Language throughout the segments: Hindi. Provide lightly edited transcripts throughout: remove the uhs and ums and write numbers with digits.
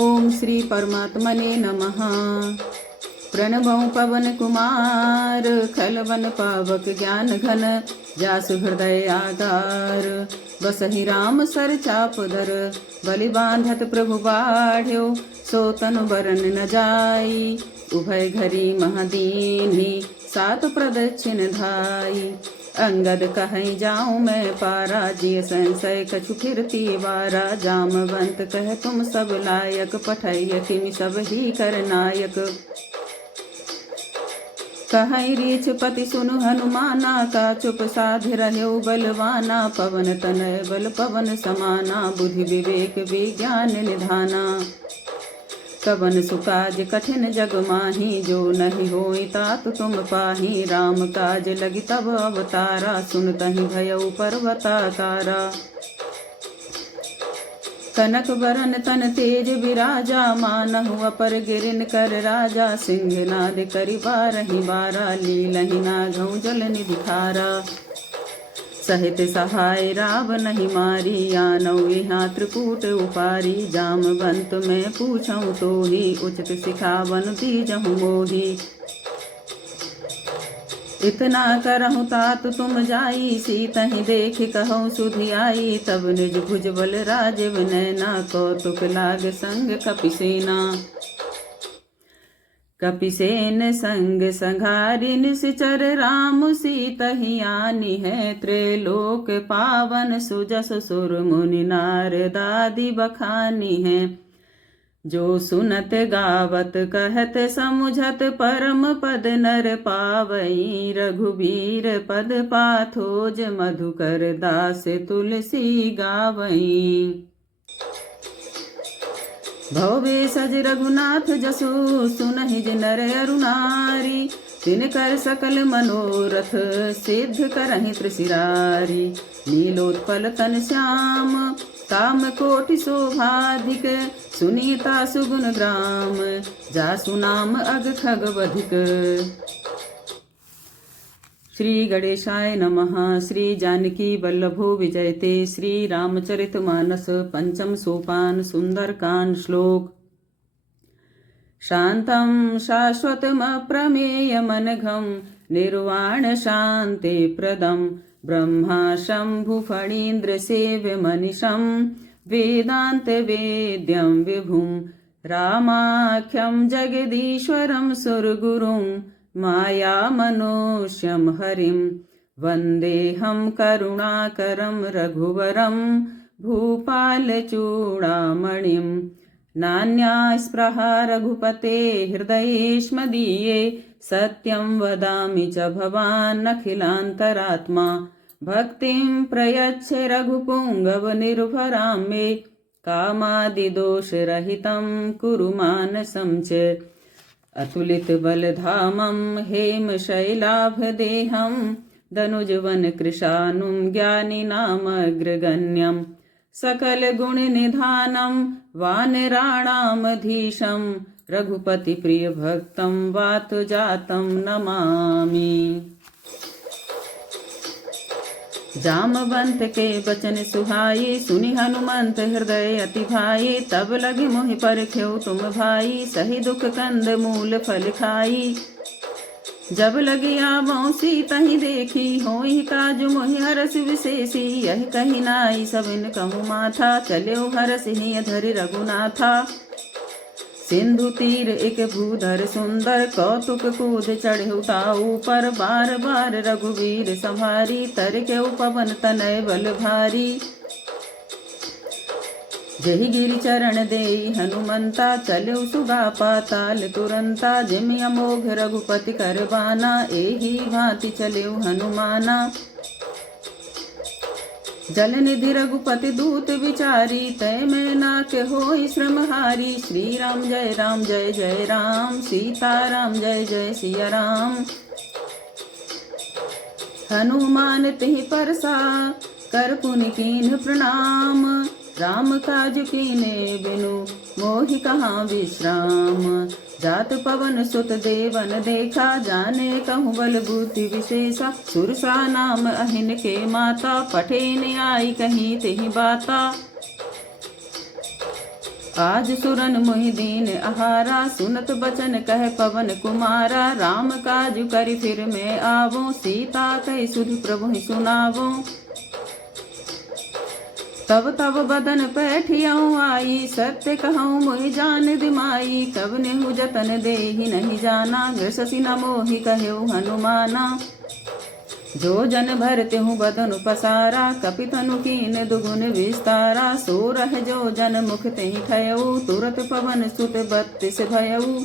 ओम श्री परमात्मने नमः। प्रणवौ पवन कुमार खलवन पावक ज्ञान घन जासु हृदय आगार बसहि राम सर चापदर बलि बांधत प्रभु बाढ़्यो सो तनु बरन न जाई उभय घरी महदीनी सात प्रदक्षिण धाई अंगद कहीं जाऊं मैं पारा जिय संशय कछु फिरती वारा जामवंत कह तुम सब लायक पठय किमि सब ही कर नायक कहीं रीछ पति सुनु हनुमाना का चुप साध रह्यो बलवाना पवन तनय बल पवन समाना बुद्धि विवेक विज्ञान निधाना कवन सुकाज कठिन जग माही जो नहीं होई तात तुम पाही राम काज लगी तब अवतारा सुनतहि भयउ पर्वताकारा कनक बरन तन तेज विराजा मानहु अपर गिरिन कर राजा सिंहनाद करि बारहि बारा लीलहि नागहु जल निधि खारा सहित सहाय राव नहीं मारी आनौ यहाँ त्रिकूट उपारी जामवंत मैं पूछऊँ तो ही उचित सिखावन दीजहु मोही इतना करहु तात तुम जाई सीतहि देख कहूँ सुधियाई तब निज भुज बल राजीव नैना कौतुक लाग संग कपिसेना कपिसेन संग संघारि निश्चर राम सीतहि आनी है त्रिलोक पावन सुजस सुर मुनि नारदादि बखानी है जो सुनत गावत कहत समुझत परम पद नर पावई रघुबीर पद पाथोज मधुकर दास तुलसी गावई भवे सज रघुनाथ जसु सुनहि जिन नर अरु नारी तिनकर सकल मनोरथ सिद्ध करहि त्रिशिरारी नीलोत्पल तन श्याम काम कोटि शोभाधिक सुनीता सुगुण ग्राम जासु नाम अग खग बधिक। श्री गणेशाय नमः। श्री जानकी वल्लभो विजयते। श्री रामचरितमानस पंचम सोपान सुंदरकांड श्लोक। शांतं शाश्वतमप्रमेयमनघं निर्वाण शांति प्रदं ब्रह्मा शंभु फणीन्द्र सेव्यमनिशं वेदांत वेद्यं विभुं रामाख्यं जगदीश्वरं सुरगुरुं माया मनुष्यं हरिं वन्देऽहं करुणाकरं रघुवरं भूपालचूडामणिं नान्या स्पृहा रघुपते हृदयेष्मदीये सत्यं वदामि च भवान् अखिलान्तरात्मा भक्तिं प्रयच्छ रघुपुङ्गवनिर्भरां मे कामादिदोषरहितं कुरु मानसं च अतुलित बलधामं हेमशैलाभदेहं दनुजवन कृशानुं ज्ञानिनामग्रगण्यं सकल गुण निधानं वानराणामधीशं रघुपति प्रिय भक्तं वातुजातं नमामि। जामवंत के बचन सुहाई सुनि हनुमंत हृदय अति भाई तब लगे मोहि परख्यो तुम भाई सही दुख कंद मूल फल खाई जब लगी आवों सीतहि देखी होई काजु मोहि हरस विशेषी यह कही नाई सबिन कहूँ माथा चलो हरस ही धरि रघुनाथा सिंधु तीर एक भूधर सुंदर कौतुक कूद चढ़े ताऊ पर बार बार रघुवीर संभारी तर के पवन तनय बल भारी जहि गिरि चरण देई हनुमंता चलो सुगा पाताल तुरंता जिमि अमोघ रघुपति करबाना एही भांति चलो हनुमाना जल निधि रघुपति दूत विचारी तय में नाक होई श्रमहारी श्री राम जय राम सीताराम जय जय सिया राम हनुमान तिहि परसा कर पुनि कीन्ह प्रणाम राम काज कीने बिनु मोहि कहाँ विश्राम जात पवन सुत देवन देखा जाने कहूँ बल बुद्धि विशेषा सुरसा नाम अहिन के माता पठे न आई कहीं तेहि बाता आज सुरन मोहि दीन आहारा, सुनत बचन कह पवन कुमारा। राम काजु करि फिर मैं आवो, सीता कहि सुधि प्रभु ही सुनावो। तब तब बदन पैठियऊँ आई, सत्य कहूँ मोहि जान दिमाई। कब नेहु जतन देहि नहीं जाना, ग्रससि न मोहि कहेउ हनुमाना। जो जन भरते हूँ बदन पसारा, कपितनु कीन दुगुन विस्तारा। सो रह जो जन मुख तेहि खयऊ, तुरत पवन सुत 32 भयऊ।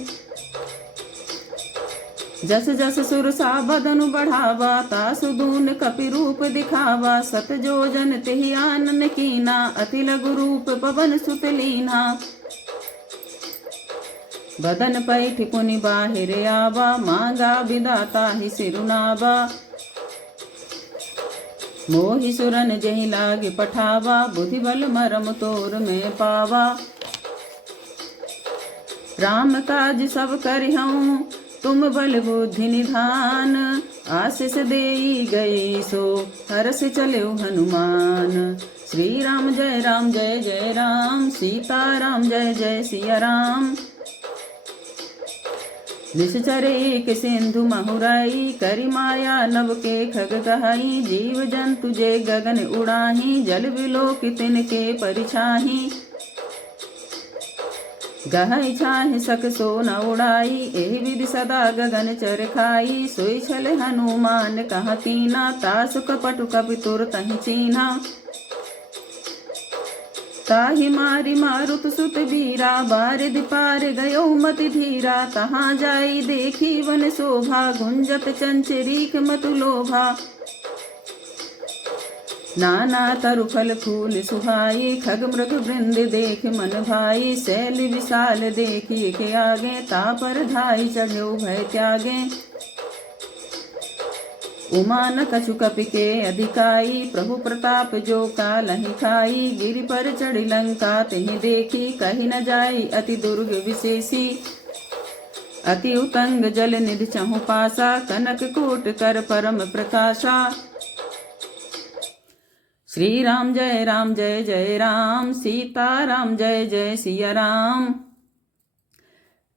जस जस सुरसा बदनु बढ़ावा, तासु दून कपि रूप दिखावा। सत जो जन तेहि आनन कीना, अति लघु रूप पवन सुत लीना। बदन पैठ पुनि बाहिर आवा, मांगा विदाता ही सिरुनावा। मोहि सुरन जहि लागे पठावा, बुद्धि बल मरम तोर में पावा। राम काज सब करिहऊँ, तुम बल बुद्धि निधान। आशीष देई गए सो, हरष चलेउ हनुमान। श्री राम जय जय राम, सीता राम जय जय सिया राम। निश्चर एक सिंधु महुराई, करि माया नभ के खग कहाई। जीव जंतु जे गगन उड़ाही, जल विलोक तिनके परिछाही। गहई छाहि सक सो न उड़ाई, एहि विधि सदा गगन चर खाई। सोई छल हनुमान कहाँ कीना, तासु कपटु कपि तुर तहि चीन्हा। ताहि मारि मारुत सुत वीरा, बारिधि पार गयो मति धीरा। तहाँ जाई देखी वन शोभा, गुंजत चंचरीक मतु लोभा। नाना तरु फल फूल सुहाई, खग मृग वृंद देख मन भाई। शैल विशाल देखी के आगे, तापर धाई चढ़ो भय त्यागे। उमा न कछु कपि के अधिकाई, प्रभु प्रताप जो कालहि खाई। गिरि पर चढ़ी लंका तेहि देखी, कहि न जाई अति दुर्ग विशेषी। अति उतंग जल निधि चहु पासा, कनक कोट कर परम प्रकाशा। श्री राम जय जय राम, सीता राम जय जय सिया राम।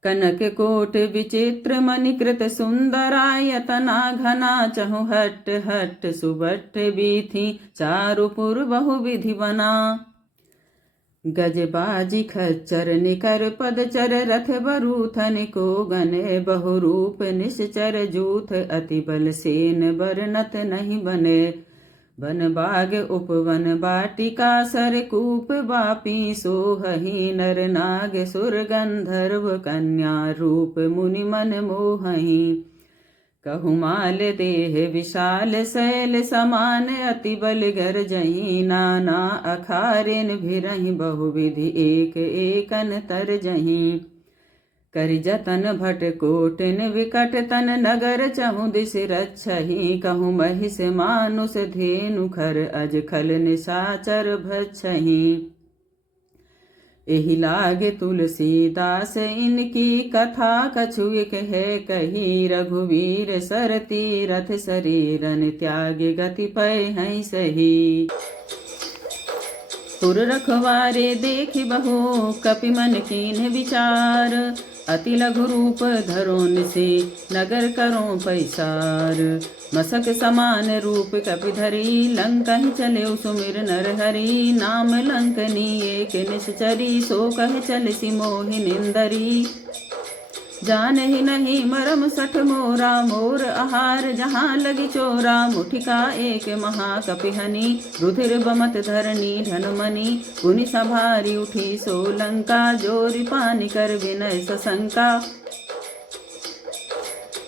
कनक कोट विचित्र मणिकृत सुंदरायतना, घना चहु हट हट सुबट बीथी। चारुपुर बहुविधि बना, गजबाजी खच्चर निकर पदचर। रथ बरूथन को गने, बहुरूप निश्चर जूथ। अति बल सेन बरनत नहीं बने, वन बाग उपवन बाटिका। सर कूप बापी सोहहि, नर नाग सुर गंधर्व कन्या। रूप मुनि मन मोहहि, कहु माल देह विशाल। शैल समान अति बल गरजहि, नाना अखारिन भिरहि। बहुविधि एक एकन तरजहि, करि जतन भट कोटिन विकट तन। नगर चहु दिस रक्षहि, कहु महिष मानुष धेनु खर। अज खल निशाचर भक्षहि, एहि लागे तुलसीदास इनकी कथा। कछु एक है कही, रघुवीर सर तीरथ शरीरन। त्यागे गति पै हैं सही, पुर रखवारे देखि बहु, कपि मन कीन्ह विचार। अति लघु रूप धरोन से, नगर करो पैसार। मसक समान रूप कपि धरी, लंका ही चले सुमिर नर हरि। नाम लंकनी एक निश्चरी, सो कह चल सी मोहि निंदरी। जान ही नहीं मरम सठ मोरा, मोर आहार जहाँ लगी चोरा। मुठिका एक महाकपिहनि, रुधिर बमत धरणी धनमणि। पुनि सभारी उठी सोलंका, जोरि पानि कर विनय सशंका।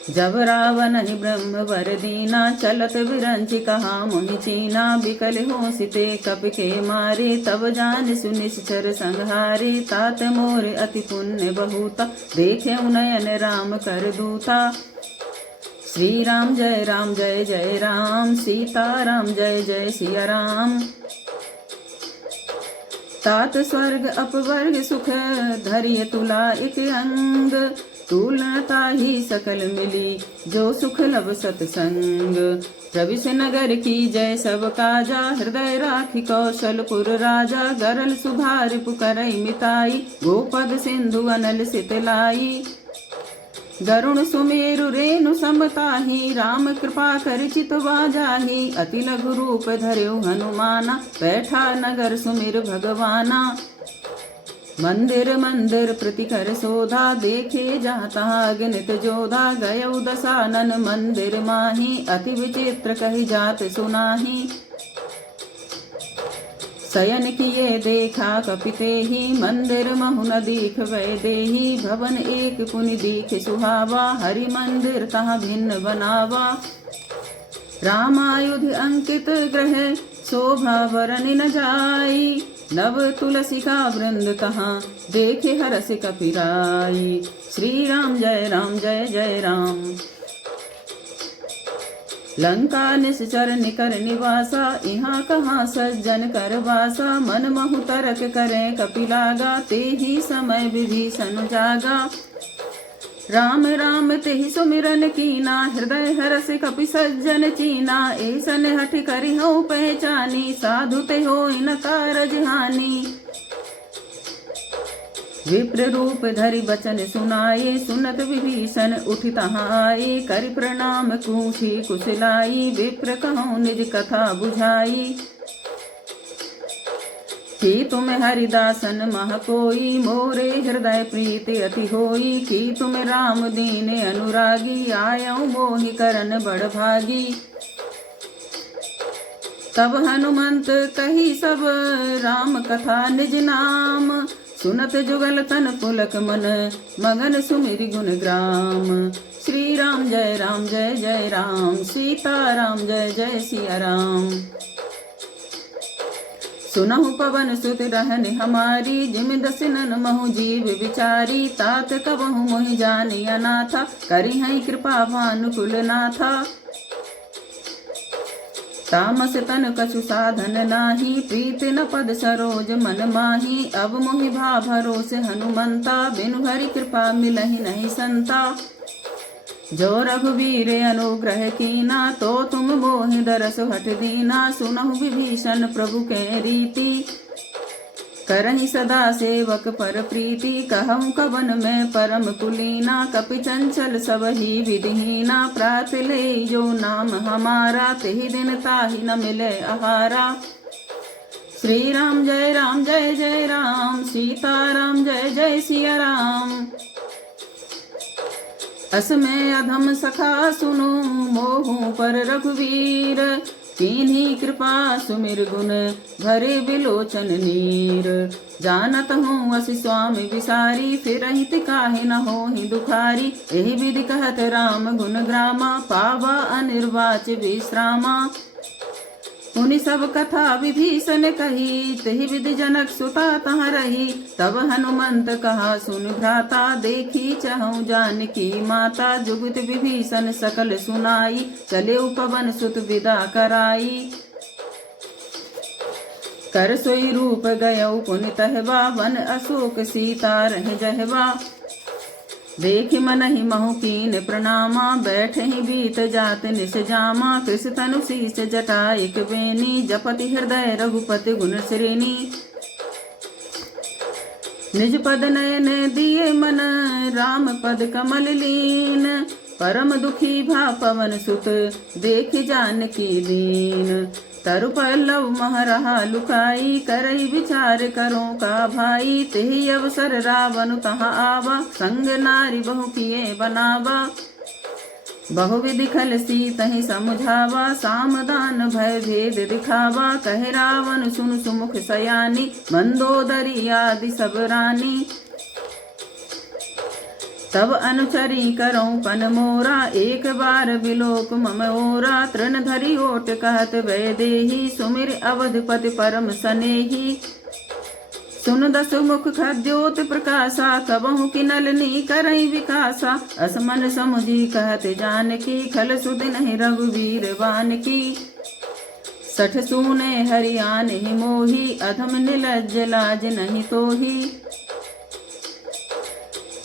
जब रावण ही ब्रह्म वर दीना, चलत विरंचि कहा मोहि चीना। बिकल होसिते कपि के मारे, तब जान सुनिश्चर संहारे। तात मोर अति पुण्य बहुता, देखे नयन राम कर दूता। श्री राम जय जय राम, सीता राम जय जय सिया राम। तात स्वर्ग अपवर्ग सुख, धरिय तुला एक अंग। तुलता ही सकल मिली जो सुख लब सतसंग। रवि से नगर की जय सब काजा हृदय राखी कौशलपुर राजा। गरल सुधार पुकरई मिताई गोपद सिंधु अनल सितलाई। गरुण सुमेरु रेणु समताही राम कृपा कर चितवा जाही। अति लघु रूप धर्यो हनुमाना बैठा नगर सुमिर भगवाना। मंदिर मंदिर प्रतिकर शोधा देखे जाता अगणित जोधा। गयौ दशानन मंदिर माही अति विचित्र कही जात सुनाही। शयन किए देखा कपिते ही मंदिर महु न दीख वै देही। भवन एक पुनि दीख सुहावा हरि मंदिर तहाँ भिन्न बनावा। रामायुध अंकित ग्रह शोभा वरनि न जाई। नव तुलसी का वृंद तहाँ देखे हरस कपिराई। श्री राम जय जय राम। लंका निश्चर निकर निवासा यहाँ कहाँ सज्जन कर वासा। मन महु तरक करें कपिलागा ते ही समय विभीषण जागा। राम राम तेहि सुमिरन कीना हृदय हरस कपि सज्जन चीना। ऐसन हठ करि हऊँ पहचानी साधु ते होई न कारज हानि। विप्र रूप धरि बचन सुनाए सुनत विभीषण उठि तहाँ आए। करि प्रणाम कूछी कुशलाई विप्र कहूँ निज कथा बुझाई। कि तुम हरिदासन मह कोई मोरे हृदय प्रीति अति होई। कि तुम राम दीन अनुरागी आयऊ मोहि करन बड़ भागी। तब हनुमंत कही सब राम कथा निज नाम। सुनत जुगल तन पुलक मन मगन सुमिरि गुण ग्राम। श्री राम जय जय राम। सीता राम जय जय सिया राम। सुनहु पवन सुत रहन हमारी जिम दसिनन महु जीव विचारी। तात कबहु मोहि जानि अनाथा करि हई कृपा भानुकुल नाथा। तामस तन कछु साधन नाही प्रीत न पद सरोज मन माही। अब मोहि भा भरोसे हनुमंता बिनु हरि कृपा मिलहि नहीं संता। जो रघुवीर अनुग्रह कीना तो तुम मोहि दरस हट दीना। सुनहु विभीषण प्रभु के रीति करहि सदा सेवक पर प्रीति। कहूँ कवन में परम कुलीना कपि चंचल सब ही विधिहीना। प्रात ले जो नाम हमारा तेहि दिन ताहि न मिले आहारा। श्री राम जय जय राम। सीता राम जय जय सिया राम। अस में अधम सखा सुनो मोहू पर रघुवीर। कीन्ही कृपा सुमिर गुण भरे बिलोचन नीर। जानत हूँ अस स्वामी विसारी फिर हित काहे न होहि दुखारी। एहि विधि कहत राम गुण ग्रामा पावा अनिर्वाच विश्रामा। उनि सब कथा विभीषण कही तेहि विधि जनक सुता तहाँ रही। तब हनुमंत कहा सुन भ्राता देखी चहु जानकी माता। जुगत विभीषण सकल सुनाई चले पवन सुत विदा कराई। कर सोई रूप गयौ पुनि तहवा वन अशोक सीता रह जहवा। देख मनहि महु कीन प्रणामा बैठ ही बीत जात निस जामा। कृष तनु शीस जटा एक बेनी जपति हृदय रघुपति गुण श्रेणी। निज पद नयन दिए मन राम पद कमल लीन। परम दुखी भा पवन सुत देख जानकी दीन। तरु पल्लव मह रहा लुकाई करहि विचार करो का भाई। तेहि अवसर रावण तहाँ आवा संग नारी बहु किए बनावा। बहुविधि खल सीतहि समुझावा सामदान भय भेद दिखावा। कहे रावण सुन सुमुख सयानी मंदोदरी आदि सब रानी। तब अनुचरी करऊं पन मोरा एक बार बिलोक मम ओरा। तृण धरि ओट कहत वै देही सुमिर अवधपति परम सनेही। सुन दस मुख खद्योत प्रकाशा कबहु किनलनी करई विकासा। असमन समुझी कहत जानकी खल सुदिन रघुवीर वानकी। सठ सूने हरियान ही मोही अधम निलज्ज लाज नहीं तोही।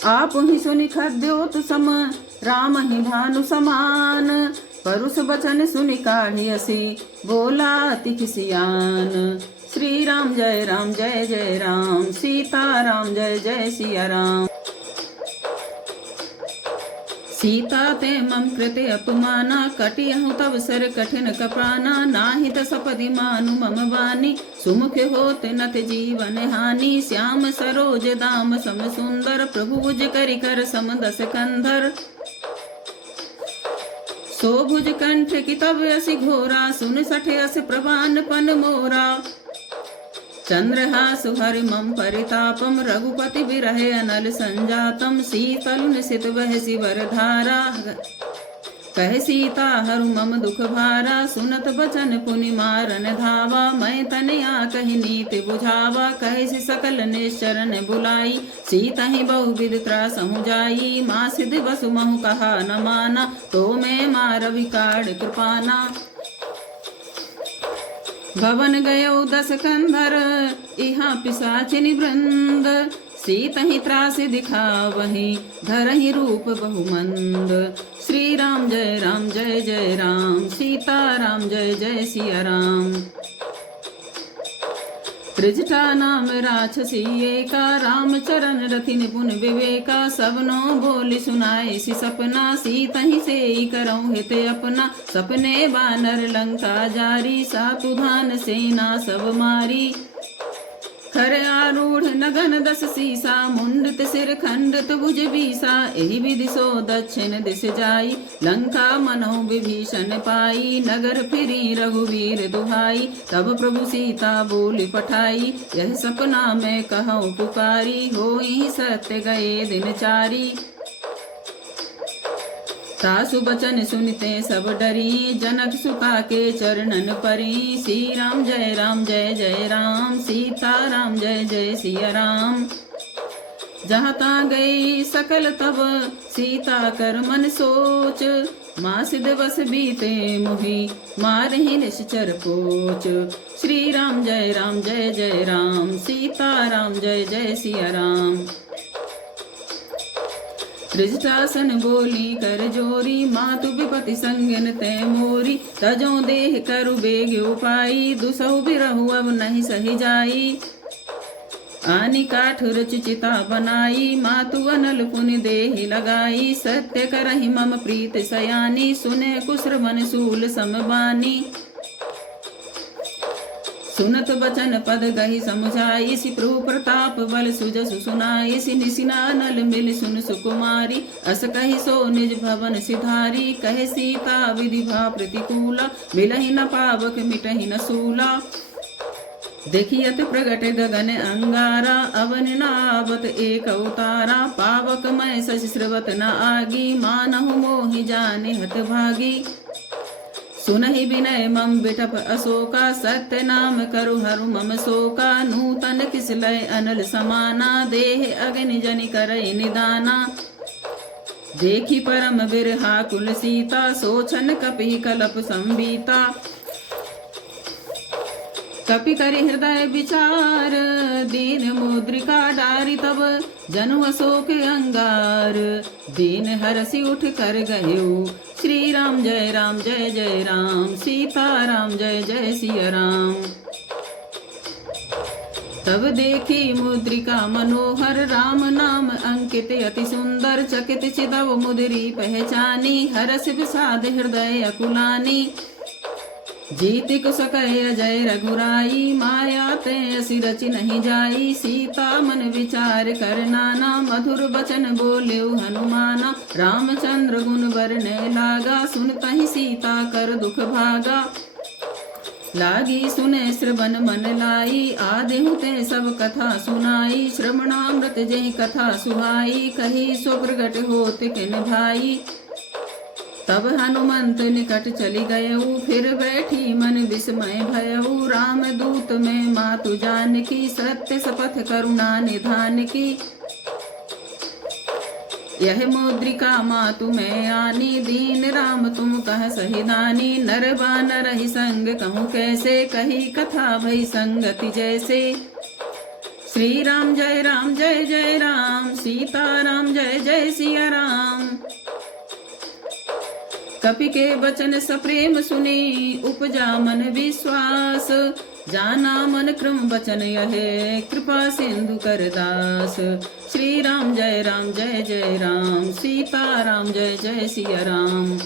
आप ही सुनि खद्योत सम राम ही भानु समान। परुष बचन सुनि काढ़ियसी बोला अति खिसियान। श्री राम जय जय राम, सीता राम जय जय सिया राम। सीता ते मम कृते अपमाना, कटियहु तब सर कठिन कपाना। नाहित सपदि मानु मम बानी, सुमुख होत नत जीवन हानि। श्याम सरोज दाम सम सुंदर, प्रभु भुज करि कर सम दस कंधर। सो भुज कंठ की तब असि घोरा, सुन सठ अस प्रवान पन मोरा। चंद्रहास हरि मम परितापम, रघुपति विरहे अनल संजातम। शीतल निशित बहसि वरधारा, कह सीता हरु मम दुख भारा। सुनत बचन पुनि मारन धावा, मैं तनया कहि नीति बुझावा। कहसि सकल निश्चरण बुलाई, सीता ही बहुविध त्रासहु जाई। माँ सिद्ध वसु महु कहा न माना, तो मैं मार विकाड़ कृपाना। भवन गयो दस कंधर, इहा पिशाचिनि वृंद। सीता ही त्रास दिखावहि, धरहि रूप बहुमंद। श्री राम जय राम, सीता राम जय जय सिया राम। त्रिजटा नाम राक्षसी एका, राम चरण रति निपुण विवेका। सबनो बोली सुनाए सि सपना, सीता ही से करऊँ हित अपना। सपने बानर लंका जारी, सातु धान सेना सब मारी। खर आरूढ़ नगन दस सीसा, मुंडत सिर खंडत भुज बीसा। एहि विधि सो दक्षिण दिश जाई, लंका मनहु विभीषण पाई। नगर फिरी रघुवीर दुहाई, तब प्रभु सीता बोली पठाई। यह सपना मैं कहूँ पुकारी, होई सत्य गए दिन चारी। सासु बचन सुनते सब डरी, जनक सुता के चरणन परी। श्री राम जय जय राम, सीता राम जय जय सिया राम। जहाँ ता गई सकल तब सीता कर मन सोच। माँ सिद्ध बस बीते मुहि, मारहि निश्चर पोच। श्री राम जय जय राम, सीता राम जय जय सिया राम। त्रिजटासन बोली कर जोरी, मातु विपति संगन ते मोरी। तजो देह करु बेग उपाई, दुसहु बिरहु अब नहीं सही जाई। आनी काठ रचिता बनाई, मातु अनल पुनि देहि लगाई। सत्य करहि मम प्रीत सयानी, सुने कुसर मन सूल समबानी। सुनत बचन पद गहि समुझाई, सि प्रभु प्रताप बल सुजसु सुनाई। सि निसिनानल मिल सुन सुकुमारी, अस कहि सो निज भवन सिधारी। कहे सीता विधि भा प्रतिकूला, मिलहि न पावक मिटहि न सूला। देखियत प्रगट गगन अंगारा, अवन नावत एक अवतारा। पावक मैं शशि स्रवत न आगी, मानहु मोहि जाने हत भागी। सुनहि विनय मम बिटप अशोका, सत्य नाम करु हरु मम शोका। नूतन किसलय अनल समाना, देह अग्नि जनि करई निदाना। देखी परम बिरहा कुल सीता, सोचन कपि कलप संबीता। कपि करि हृदय विचार, दीन मुद्रिका डारी। तब जनु अशोक अंगार, दीन हरसि उठ कर गयो। श्री राम जय जय राम, सीता राम जय जय सिया राम। तब देखी मुद्रिका मनोहर, राम नाम अंकित अति सुंदर। चकित चिदव मुद्री पहचानी, हरस विषाद हृदय अकुलानी। जीति कुसकय जय रघुराई, माया ते असि रचि नहीं जाई। सीता मन विचार कर नाना, मधुर बचन बोल्यो हनुमाना। रामचंद्र गुण बरने लागा, सुनतहि सीता कर दुख भागा। लागी सुने श्रवण मन लाई, आदेहु ते सब कथा सुनाई। श्रवणामृत जहि कथा सुहाई, कही सो प्रगट होत किन भाई। तब हनुमंत निकट चली गयऊ, फिर बैठी मन विस्मय भयऊ। राम दूत में मातु जानकी, सत्य शपथ करुणा निधान की। यह मुद्रिका मातु में आनी, दीन राम तुम कह सही दानी। नर बानर ही संग कहूँ कैसे, कही कथा भई संगति जैसे। श्री राम जय जय राम, सीताराम जय जय सिया राम। कपि के बचन सप्रेम सुनी, उपजा मन विश्वास। जाना मन क्रम बचन यहे, कृपा सिंधु कर दास। श्री राम जय जय राम, सीताराम जय जय सिया राम।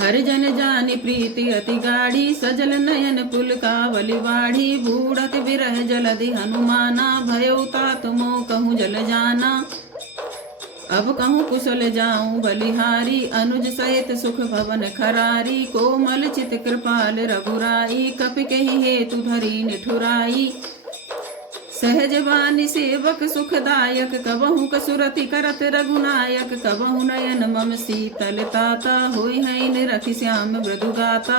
हर जन जानि प्रीति अति गाढ़ी, सजल नयन पुल कावली बाढ़ी। बूढ़त बिरह जलधि हनुमाना, भयो तात मोह कहूँ जल जाना। अब कहूँ कुशल जाऊं बलिहारी, अनुज सहित सुख भवन खरारी। कोमल चित कृपाल रघुराई, कपि कहि हेतु धरी निठुराई। सहज बानी सेवक सुखदायक, कबहु कसुरति करत रघुनायक। कबहु नयन मम शीतल ताता, होई है निरखि श्याम मृदु गाता।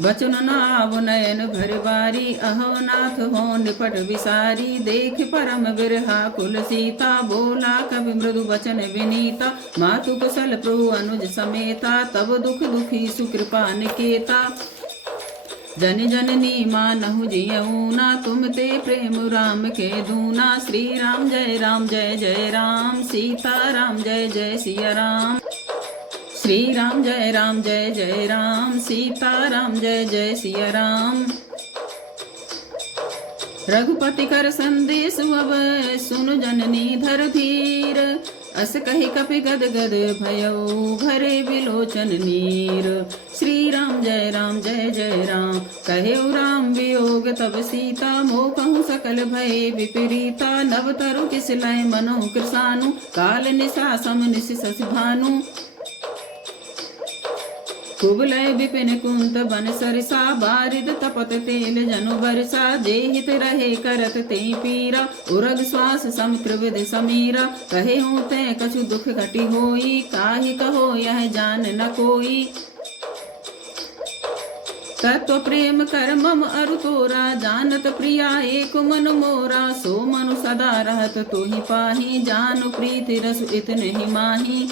बचन नाव नयन भर बारी, अहो नाथ हो निपट विसारी। देख परम बिरहा कुल सीता, बोला कवि मृदु बचन विनीता। मातु कुशल प्रभु अनुज समेता, तब दुख दुखी सुकृपा निकेता। जन जननी मानहु जियऊना, तुम ते प्रेम राम के दूना। श्री राम जय जय राम, सीताराम जय जय सिया राम। श्री राम जय जय राम, सीताराम जय जय सिया राम। रघुपति कर संदेश अब, सुन जननी धर धीर। अस कहि कपि गद गद भयउ, भरे बिलोचन नीर। श्री राम जय जय राम, कहेउ राम वियोग तब सीता। मोह कहूँ सकल भय विपरीता, नव तरु किस लय मनहु कृसानु। काल निशा सम निश शशि भानु, कुबलय विपिन कुंत बन सरसा। बारिद तपत तेल जनु बरसा, जेहित रहे करत ते पीरा। उरग श्वास समुद्र विद समीरा, कहे हूँ ते कछु दुख घटी होई। काहि कहो यह जान न कोई, तत्व प्रेम कर मम अरु तोरा। जानत प्रिया एक मन मोरा, सो मनु सदा रहत तोहि पाही। जानु प्रीति रसु इतने ही माही,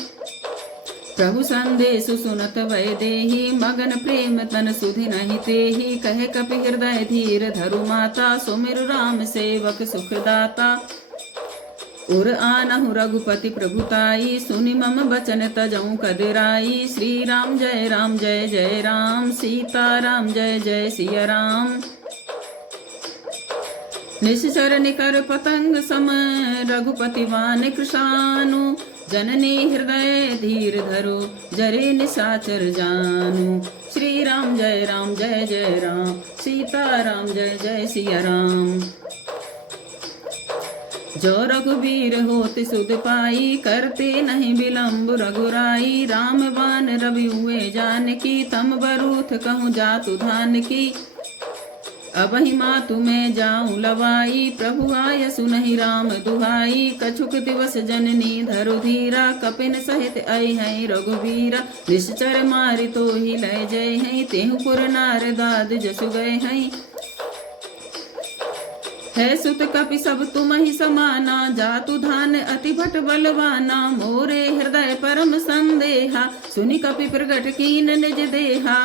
प्रभु संदेश सुनत वै देही। मगन प्रेम तन सुधि नहीं तेही, कहे कपि हृदय धीर धरु माता। सुमिरु राम सेवक सुखदाता, उर आनहु रघुपति प्रभुताई। सुनि मम बचन तजऊँ कदिराई। श्री राम जय जय राम, सीताराम जय जय सिया राम। निश्चर निकर पतंग सम, रघुपति बान कृशानु। जननी हृदय धीर धरो, जरे निशाचर जानु। श्री राम जय जय राम, सीताराम जय जय सिया राम। जो रघुबीर होत सुध पाई, करते नहीं विलम्ब रघुराई। राम बान रवि हुए जानकी, तम बरूथ कहूँ जातु धान की। अबहि मातु मैं जाऊं लवाई, प्रभु आय सुनहि राम दुहाई। कछुक दिवस जननी धरु धीरा, कपिन सहित आई है रघुबीरा। निश्चर मारि तो ही लय जय है, तेहु पुर नार दाद जसु गए हैं। है सुत कपि सब तुम ही समाना, जातु धान अति भट बलवाना। मोरे हृदय परम संदेहा, सुनि कपि प्रगट कीन निज देहा।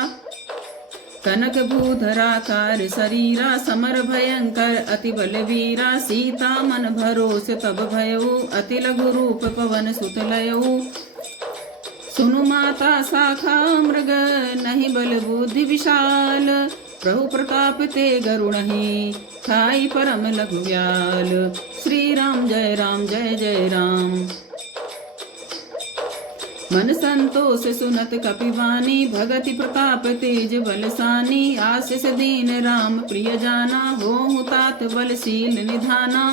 कनक भूधराकार शरीरा, समर भयंकर अति बलवीरा। सीता मन भरोस तब भयउ, अति लघु रूप पवन सुत लयउ। सुनु माता शाखा मृग, नहीं बल बुद्धि विशाल। प्रभु प्रताप ते गरुणहि, ठाई परम लघु व्याल। श्री राम जय जय राम। मन संतोष सुनत कपिवानी, भगति प्रताप तेज बलसानी। आशीष दीन राम प्रिय जाना, होहु तात बलशील निधाना।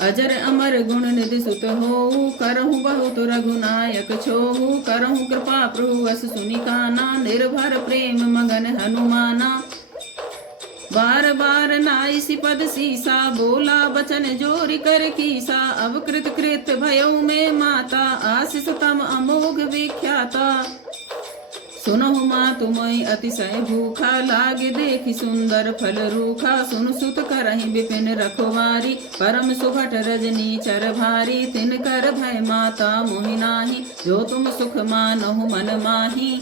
अजर अमर गुण निधि सुत होऊ, करहु बहुत रघुनायक छोहू। करहु कृपा प्रभु अस सुनि काना, निर्भर प्रेम मगन हनुमाना। बार बार नाई सिपद सीसा, बोला बचन जोरि कर कीसा। अब कृत कृत भयउ में माता, आशीष तम अमोघ विख्याता। सुनहु मातु मोहि अतिशय भूखा, लागे देखि सुंदर फल रूखा। सुनु सुत करहि विपिन रखवारी, परम सुभट रजनी चर भारी। तिनकर भय माता मोहि नाहि, जो तुम सुख मानहु मन माही।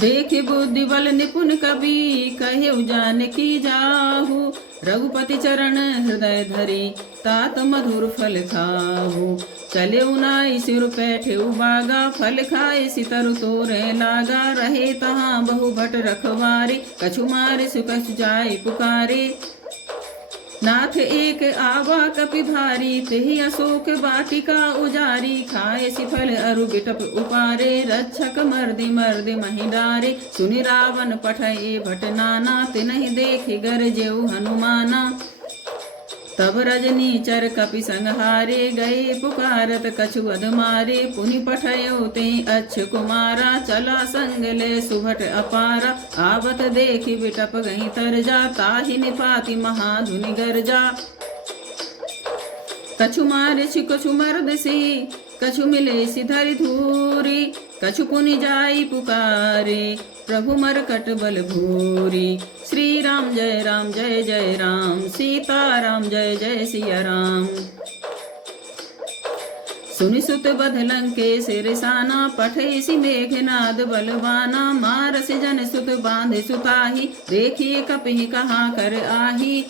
देखे बुद्धि बल निपुण कवि कहे जान की जाहू। रघुपति चरण हृदय धरी तात मधुर फल खाहू। चले उनाई सिर पैठे बागा फल खाए सितर तोरे लागा। रहे तहाँ बहु भट रखवारे कछु मारे सु कछु जाय पुकारे। नाथ एक आवा कपि भारी तेहि अशोक वाटिका उजारी। खाए सिफल अरु बिटप उपारे रक्षक मर्दि मर्दि महि डारे। सुनि रावण पठए भट नाना तिनहि देखि गरजेउ हनुमाना। तब रजनी चर कपि संहारे गए पुकारत कछु अध मारे। पुनि पठयो ते अच्छ कुमारा चला संग ले सुभट अपारा। आवत देखि बिटप गई तरजा ताहि निपाति महाधुनि गरजा। कछु मारे छि कछु मर्द सी कछु मिले सी धरि धूरी। कछु पुनि जाई पुकारे प्रभु मरकट बल भूरी। श्री राम जय जय राम सीता राम जय जय सिया राम। सुनि सुत बध लंकेश रिसाना पठे सि मेघनाद बलवाना। मारसि जन सुत बांधे सुताही देखिए कपि कहाँ कर आही।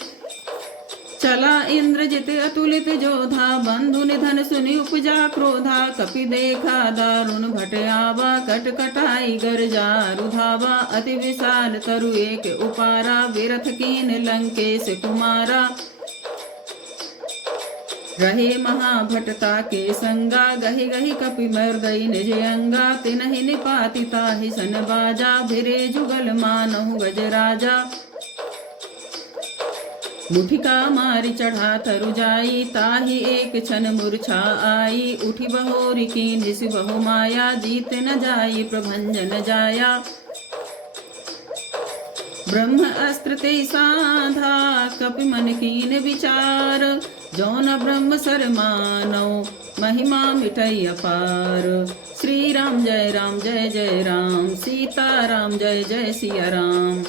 चला इंद्रजित अतुलित जोधा बंधु निधन सुनि उपजा क्रोधा। कपि देखा दारुण भट आवा कट कटाई गरजा रुधावा। अति विशाल तरु एक उपारा विरथ कीन लंकेश कुमारा। रहे महाभटता के संगा गहि गहि कपि मर्दई निज अंगा। तिनहि निपाति ताहि सन बाजा भिरे जुगल मानहु गजराजा। मुठिका मारि चढ़ा तरु जाई ताहि एक क्षण मूर्छा आई। उठी बहोरी कीन ऋषि बहु माया जीत न जाई प्रभंजन जाया। ब्रह्म अस्त्र ते साधा कपि मन कीन विचार। जौन ब्रह्म सर मानो महिमा मिटई अपार। श्री राम जय जय राम सीता राम जय जय सिया राम।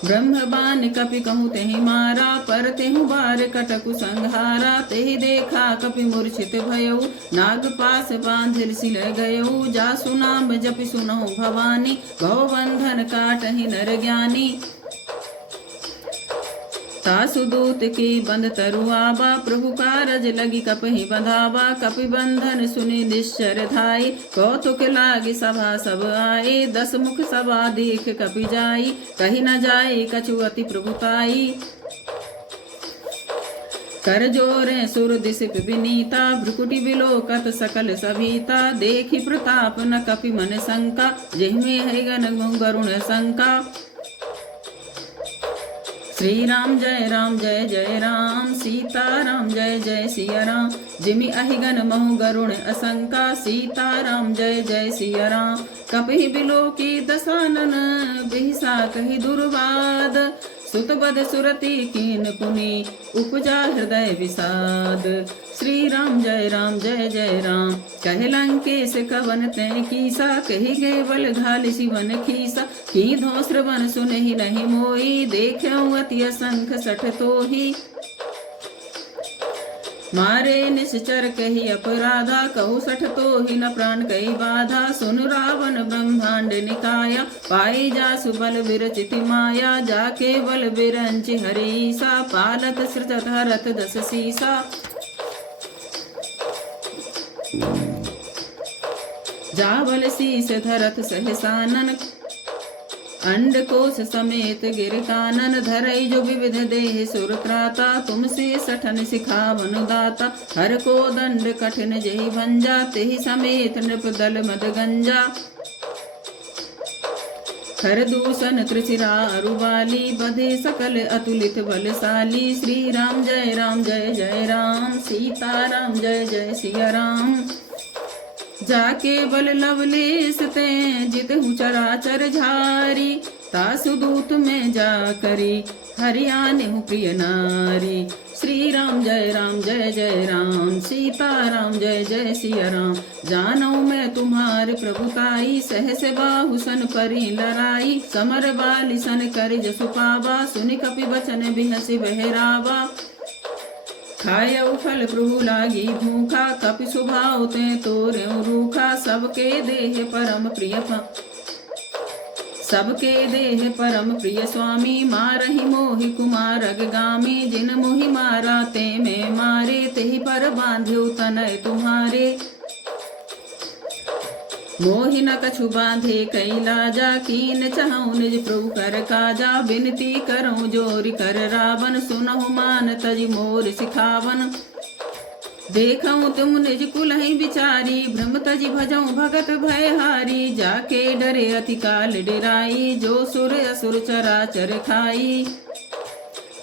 ब्रह्म बान कपि कहूँ तेहि मारा पर तेहु बार कटकु संहारा। तेहि देखा कपि मूर्छित भयउ नाग पास बांधिल सिल गयउ। जासु नाम जपि सुनहु भवानी भव बंधन काटहि नर ज्ञानी। तासु दूत की बंद तरुआबा प्रभु कारज लगी कपहि बंधावा। कपि बंधन सुनि निश्चर धाई कौतुक लागी सभा सब आए। 10 मुख सभा देख कपि जाई कही न जाए कछु अति प्रभुताई। कर जोरे सुर दिश विनीता भ्रुकुटि बिलोकत सकल सभीता। देखि प्रताप न कपि मन शंका जिह्मे है गण गरुण शंका। श्री राम जय जय राम सीता राम जय जय सिया राम। जिमि अहिगन महु गरुण असंका सीता राम जय जय सिया राम। कपि बिलोकी दसानन बिहसा कहि दुर्वाद। सुत बद सुरति कीन पुनि उपजा हृदय विषाद। श्री राम जय जय राम कहे लंकेश कवन तै कीसा। कही गए बल घाल शिवन खीसा की धोस्र बन सुनहि नहीं मोई। देखऊँ अति असंख सठ तोही मारे निश्चर कही अपराधा। कहु सठ तोहि न प्राण कही बाधा। सुन रावण ब्रह्मांड निकाया पाई जासु बल विरचिति माया। जाके बल बिरंचि हरीसा पालत सृजत हरत 10 सीसा। जावल शीस धरत सहसानन अंडकोश समेत गिर कानन। धरई जो विविध देह सुर त्राता तुमसे सठन सिखावन दाता। हर को दंड कठिन जहि भंजा तेहि समेत नृप दल मद गंजा। खर दूषण त्रिशिरा अरुबाली बधे सकल अतुलित बलशाली। श्री राम जय जय राम सीता राम जय जय सिया राम। जाके बल लवलेश ते जितहु चराचर झारी। तासु दूत में जा करी हरियाणहु प्रिय नारी। श्री राम जय जय राम सीता राम जय जय सिया राम। जानौ मैं तुम्हारे प्रभुताई सहस बाहु सन परी लड़ाई। समर बाली सन कर जसु पावा सुनि कपि बचन बिहसि बहरावा। खायऊ फल प्रभु लागी भूखा, कपि स्वभाव ते तोरेऊ रूखा। सबके देह परम प्रिय स्वामी, मारहि मोहि कुमारग गामी। जिन मोहि मारा ते में मारे, तेहि पर बांध्यो तनय तुम्हारे। मोहि न कछु बांधे कई लाजा, कीन चहु निज प्रभु कर काजा। बिनती करऊँ जोरि कर रावण, सुनहु मान तज मोर सिखावन। देखऊँ तुम निज कुलहि बिचारी, भ्रम तजि भजऊँ भगत भयहारी। जाके डरे अति काल डेराई, जो सुर असुर चराचर खाई।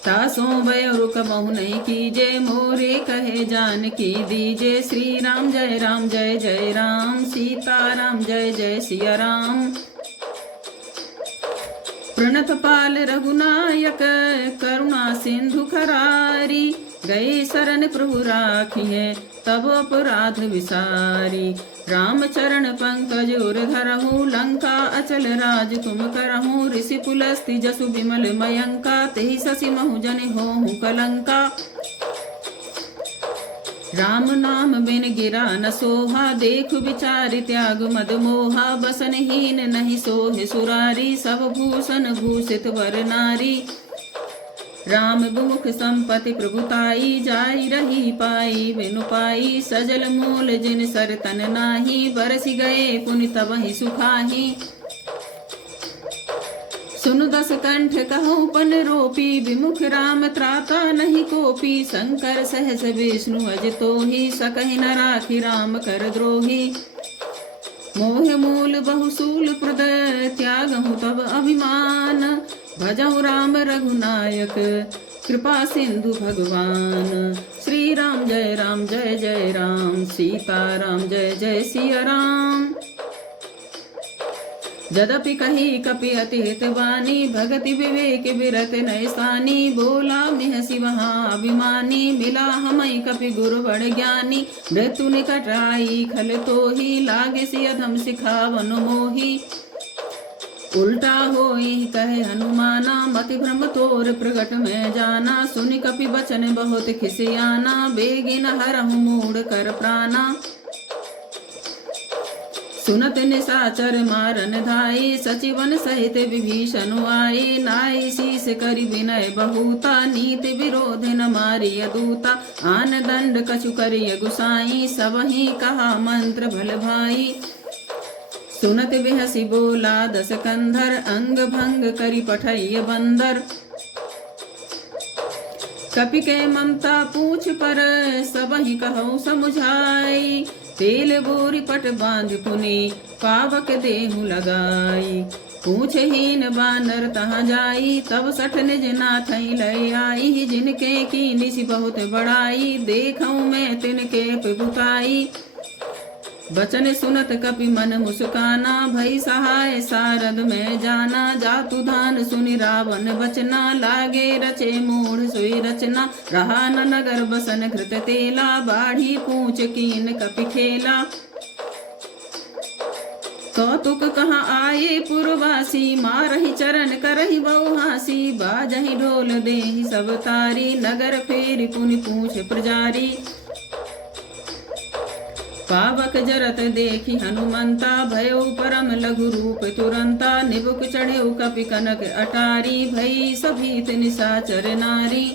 तासों भय रुक बहु नहीं कीजे, मोरे कहे जानकी दीजे। श्री राम जय जय राम, सीता राम जय जय सिया राम। प्रणत पाल रघुनायक, करुणा सिंधु खरारी। गए शरण प्रभु राखिए, तब अपराध विसारी। राम चरण पंकज उर धरहु, लंका अचल राज तुम करहु। ऋषि पुलस्ति जसु विमल मयंका, तेहि शशि महु जन होहु कलंका। राम नाम बिन गिरा न सोहा, देखु विचारि त्याग मद मोहा। बसनहीन नहीं सोहे सुरारी, सब भूषण भूषित वर नारी। राम विमुख संपत्ति प्रभुताई, जाई रही पाई बिनु पाई। सजल मूल जिन सर तन नाही, बरसि गए पुनि तबहि सुखाही। सुनु दस कंठ कहूँ पन रोपी, विमुख राम त्राता नहीं कोपी। शंकर सहस विष्णु अज तोहि, सकहि न राखि राम कर द्रोही। मोह मूल बहुसूल प्रद, त्यागहु तब अभिमान। भजहु राम रघुनायक, कृपा सिंधु भगवान। श्री राम जय जय राम, सीता राम जय जय सिया राम। जदपि कही कपि अति हितवानी, भगति विवेक विरत नैसानी। बोला मिहसि वहाँ अभिमानी, मिला हमई कपि गुरु बड़ ज्ञानी। मृत्यु निकट आई खल तोहि, लागे सि अधम सिखावन मोहि। उल्टा होई कहे हनुमाना, मति भ्रम तोर प्रगट में जाना। सुनि कपि बचन बहुत खिसियाना, बेगिन हरहु मूढ़ कर प्राणा। सुनत निशाचर मारन धाई, सचिवन सहित विभीषण आए। नाई शीस करि विनय बहुता, नीति विरोध न मारिय दूता। आन दंड कछु करिय गुसाई, सबहि कहा मंत्र भल भाई। सुनत बिहसि बोला दस कंधर, अंग भंग करि पठैय बंदर। कपि के ममता पूछ पर, सबहि कहूँ समुझाई। तेल बोरी पट बांध पुनि, पावक देहु लगाई। पूछहीन बानर तहाँ जाई, तब सठ निज नाथई लय आई। जिनके कीनिसि बहुत बड़ाई, देखऊँ मैं तिनके प्रभुताई। बचन सुनत कपि मन मुस्काना, भई सहाय सारद में जाना। जातु धान सुनि रावण बचना, लागे रचे मूढ़ सोई रचना। रहा न नगर बसन घृत तेला, बाढ़ी पूछ कीन कपि खेला। कौतुक कहाँ आए पुरवासी, मारहि चरण करहि बहु हासी। बाजहि ढोल देहि सब तारी, नगर फेरि पुनि पूछ प्रजारी। पावक जरत देखि हनुमंता, भयो परम लघु रूप तुरंता। निबुक चढ़ेउ कपि कनक अटारी, भई सभीत निशाचर नारी।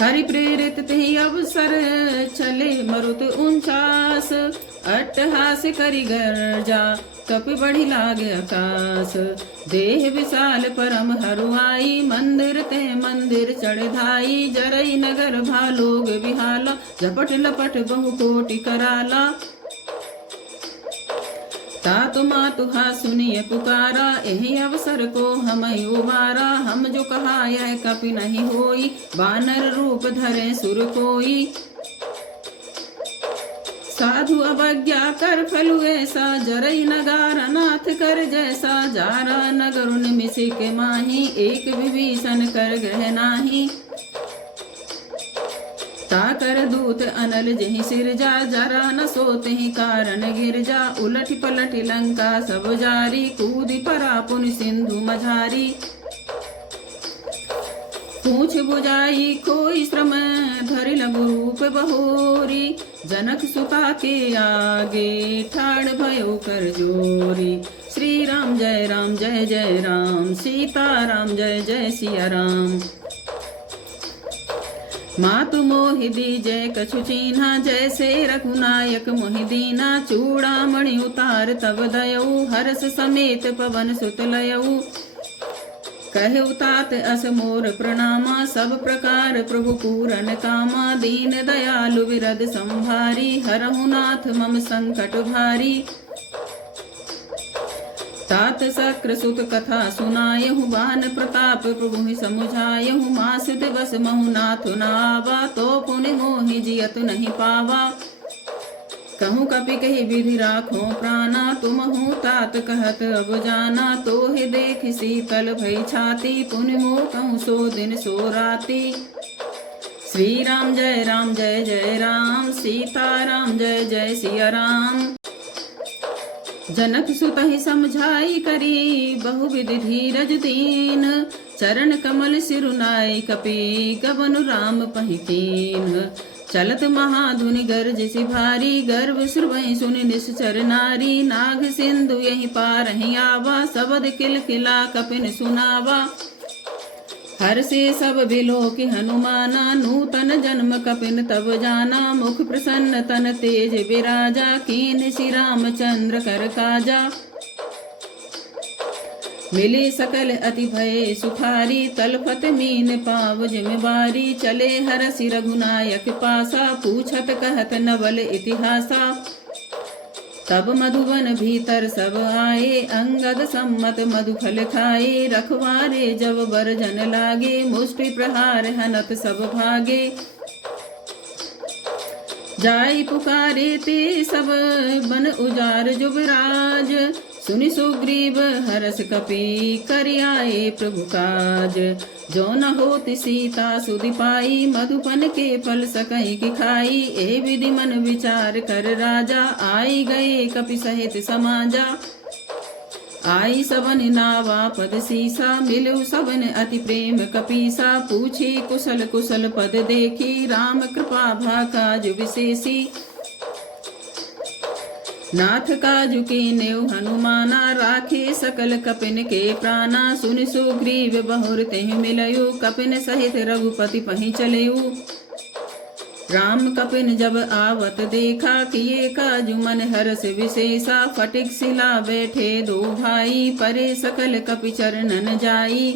हरि प्रेरित तेहि अवसर, चले मरुत 49। अट्टहास करि गर्जा, कपि बढ़ि लागे आकाश। देह विशाल परम हरुआई, मंदिर ते मंदिर चढ़ धाई। जरई नगर भालोग बिहाला, झपट लपट बहु कोटि कराला। तातु मातु हा सुनिय पुकारा, एहि अवसर को हमहि उबारा। हम जो कहा यह कपि नहीं होई, वानर रूप धरे सुर कोई। साधु अवज्ञा कर फलु ऐसा, जरई नगारा नाथ कर जैसा। जारा नगर निमिषे के माही, एक विभीषण कर ग्रह नाही। ताकर दूत अनल जहि सिरजा, जरा न सोते कारण गिरजा। उलट पलट लंका सब जारी, कूदि परा पुनि सिंधु मझारी। पूछ बुझाई खोई श्रम धरि लघु रूप बहोरी। जनक सुता के आगे ठाड़ भयो कर जोरी। श्री राम जय जय राम, सीता राम जय जय सिया राम। मातु मोहि दीजै कछु चीन्हा, जैसे रघुनायक मोहि दीना। चूड़ामणि उतार तब दयऊ, हर्ष समेत पवन सुत लयऊ। कहे तात अस मोर प्रणामा, सब प्रकार प्रभु पूरन कामा। दीन दयालु विरद संभारी, हरहु नाथ मम संकट भारी। तात शक्र सुत कथा सुनायहु, बान प्रताप प्रभु समुझायहु। मास दिवस महु नाथ नावा, तो पुनि मोहि जियत नहीं पावा। कहूँ कपि कही विधि राखो प्राणा, तुमहु तात कहत अब जाना। तोहि देख शीतल भई छाती, पुनि मोह कहूँ सो दिन सो राती। श्री राम जय जय राम, सीता राम जय जय सिया राम। जनक सुतहि समझाई करी, बहुविधि धीरज दीन। चरण कमल सिरुनाई कपि, गबन राम पहि कीन। चलत महाधुनि गर्जिसि भारी, गर्व श्रुवहि सुनि निश्चर नारी। नाग सिंधु यही पारहि आवा, सबद किलकिला कपिन सुनावा। हर्षे सब बिलोकि हनुमाना, नूतन जन्म कपिन तब जाना। मुख प्रसन्न तन तेज विराजा, कीन श्री रामचंद्र कर काजा। मिले सकल अति भय सुखारी, तलफत मीन पाव जिम्मेवारी। चले हरसि रघुनायक पासा, पूछत कहत नवल इतिहासा। तब मधुवन भीतर सब आए, अंगद सम्मत मधुफल खाए। रखवारे जब बर जन लागे, मुष्टि प्रहार हनत सब भागे। जाई पुकारे ते सब बन उजार जुबराज। सुनि सुग्रीव हरस कपि, करि आए प्रभु काज। जो न होति सीता सुधि पाई, मधुपन के फल सकहि कि खाई। ए विधि मन विचार कर राजा, आई गए कपि सहित समाजा। आई सबन नावा पद सीसा, मिलु सबन अति प्रेम कपीसा। पूछी कुशल कुशल पद देखी, राम कृपा भा काज विशेषी। नाथ काजु के नेव हनुमाना, राखे सकल कपिन के प्राणा। सुनि सुग्रीव बहुर तेहि मिलयु, कपिन सहित रघुपति पहि चलयु। राम कपिन जब आवत देखा, किए काजु मन हरस विशेषा। फटिक शिला बैठे दो भाई, परे सकल कपि चरणन जाई।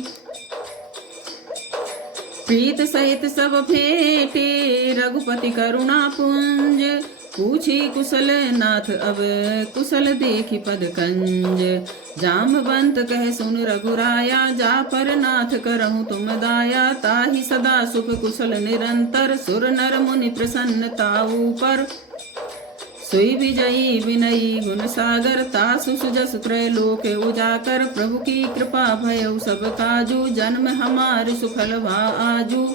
प्रीत सहित सब फेटे, रघुपति करुणा पुंज। पूछी कुशल नाथ अब, कुशल देखी पद कंज। जामवंत कह सुन रघुराया, जा पर नाथ करहु तुम दाया। ताहि सदा सुख कुशल निरंतर, सुर नर मुनि प्रसन्न ताऊ पर। सोई विजयी विनयी गुण सागर, तासु सुजस त्रैलोक उजाकर। प्रभु की कृपा भयउ सब काजू, जन्म हमार सुफल भा आजू।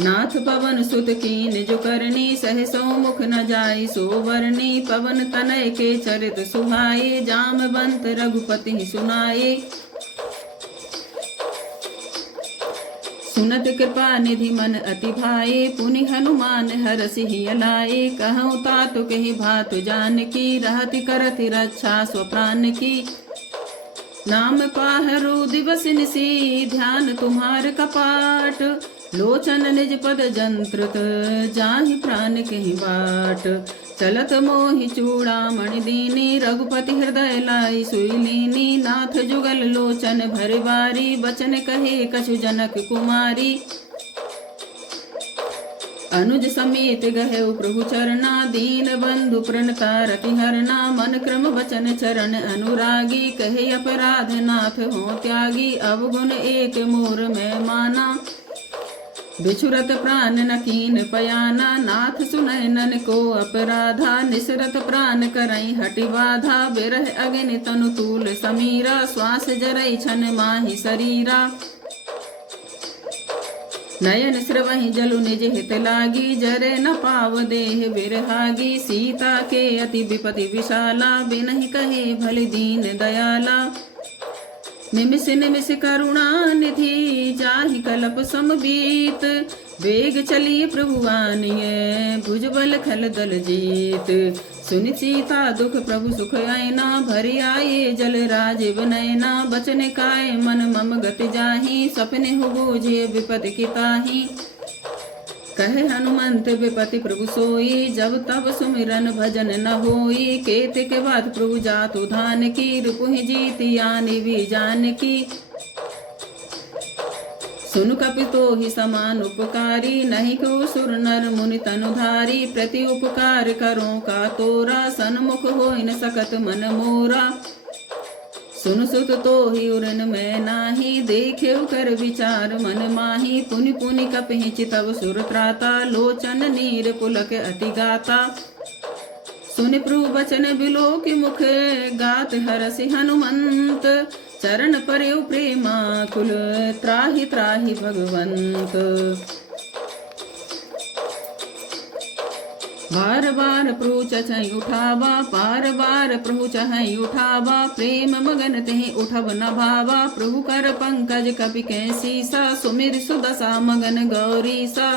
नाथ पवन सुत कीन जो करनी, सहसो मुख न जाई सो वरनी। पवन तनय के चरित सुहाए, जामवंत रघुपति सुनाए। सुनत कृपा निधि मन अति भाए, पुनि हनुमान हरसि अलाए। कहूँ तातु कहि भातु जानकी, रहति करति रक्षा स्वप्रान की। नाम पाहरु दिवस निसी, ध्यान तुम्हार कपाट। लोचन निज पद जंत्रित, जाहि प्राण कहि बाट। चलत मोहि चूड़ामणि दीनी, रघुपति हृदय लाई सुई लीनी। नाथ जुगल लोचन भर बारी, बचन कहे कछु जनक कुमारी। अनुज समेत गहु प्रभु चरना, दीन बंधु प्रणता रति हरना। मन क्रम वचन चरण अनुरागी, कहे अपराध नाथ हो त्यागी। अवगुण एक मोर में माना, बिछुरत प्राण न कीन पयाना। नाथ सुनय नन को अपराधा, निसरत प्राण करई हटि बाधा। बिरह अग्नि तनु तूल समीरा, श्वास जरई छन माहि शरीरा। नयन स्रवहि जलु निज हित लागी, जरे न पाव देह बिरहागी। सीता के अति विपति विशाला, बिनहि कहे भलि दीन दयाला। निमिष निमिष करुणा निधि जाहि कलप समबीत। वेग चलिए प्रभु आनिए भुजबल खल दल जीत। सुनि सीता दुख प्रभु सुख आयना भरि आए जल राजीव नयना। बचन काय मन मम गति जाहि सपने हो बूझे विपद की ताहि। कहे हनुमंत विपति प्रभु सोई जब तब सुमिरन भजन न होई। केते के बाद प्रभु जातु धान की रुपुहि जीति यानी भी जान की। सुनु कपितो ही समान उपकारी नहीं को सुर नर मुनि तनुधारी। प्रति उपकार करो का तोरा सन्मुख होई न सकत मन मोरा। सुन सुत तो ही उरन मैं नाही देखे कर विचार मन माही। पुनि पुनि कपिहि चितव सुर त्राता लोचन नीर पुलक अति गाता। सुनि प्रभु बचन बिलो के मुख गात हरसि हनुमंत। चरण पर्यु प्रेमा कुल त्राहि त्राहि भगवंत। बार बार प्रभु चहई उठावा पार बार प्रभु चहई उठावा। प्रेम मगन तेहि उठब न भावा प्रभु कर पंकज कपि कैसीसा। सुमिर सुदशा मगन गौरीसा।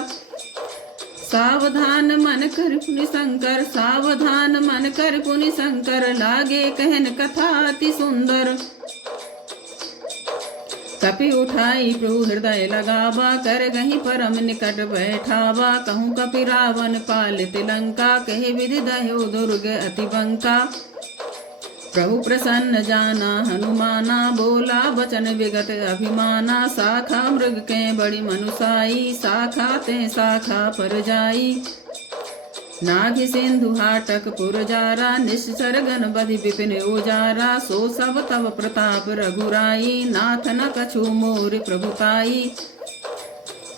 सावधान मन कर पुनि शंकर सावधान मन कर पुनि शंकर। लागे कहन कथा अति सुंदर। कपि उठाई प्रभु हृदय लगावा कर गही परम निकट बैठावा। कहूँ कपि रावण पालित लंका कहे विधि दह्यो दुर्ग अति बंका। प्रभु प्रसन्न जाना हनुमाना बोला वचन विगत अभिमाना। शाखा मृग के बड़ी मनुसाई शाखा ते शाखा पर जाई। नाभि सिंधु हाटक पुरजारा निश्चर गण बधि विपिन उजारा। सो सब तव प्रताप रघुराई नाथ न कछु मोर प्रभुताई।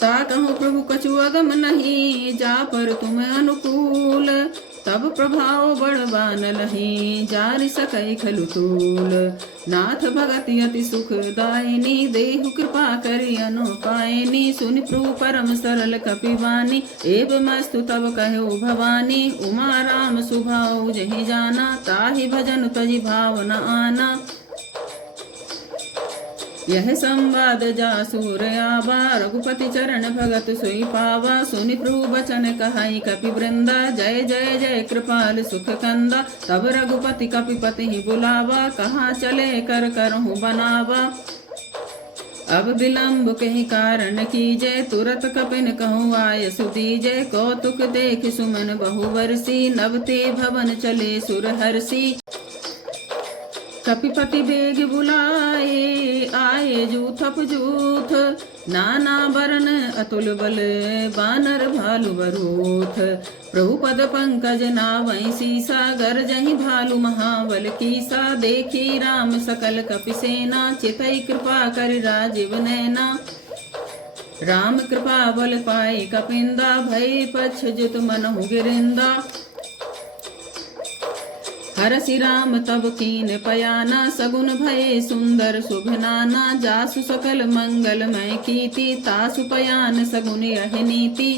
ता कहूँ प्रभु कछु अगम नहीं जा पर तुम अनुकूल। तब प्रभाव बड़वान लही जारि सकई खलु तूल। नाथ भगति अति सुखदायिनी देहु कृपा करि अनुपायिनी। सुनि प्रभु परम सरल कपिवानी एवमस्तु तब कहो भवानी। उमा राम सुभाऊ जहि जाना ताहि भजन तजि भाव न आना। यह संवाद जासूर आवा रघुपति चरण भगत सोई पावा। सुनि प्रभु बचन कहाई कपि वृंदा जय जय जय कृपाल सुख कंदा। तब रघुपति कपिपति ही बुलावा कहाँ चले कर करहु बनावा। अब विलम्ब कही कारण कीजय तुरत कपिन कहूँ आय सुदीजय। कौतुक देख सुमन बहु वर्षी नवते भवन चले सुर हर्षी। कपिपति बेग बुलाए आए जूथप जूथ। नाना बरन अतुल बल बानर भालु बरूथ। प्रभु पद पंकज नावै सीसा गरजहि भालु महाबल कीसा। देखी राम सकल कपिसेना चितई कृपा कर राजीव नैना। राम कृपा बल पाए कपिंदा भय पक्ष जुत मनहु गिरिंदा। हरसि राम तब कीन पयाना सगुन भये सुंदर शुभ नाना। जासु सकल मंगलमय कीति तासु पयान सगुन यह नीति।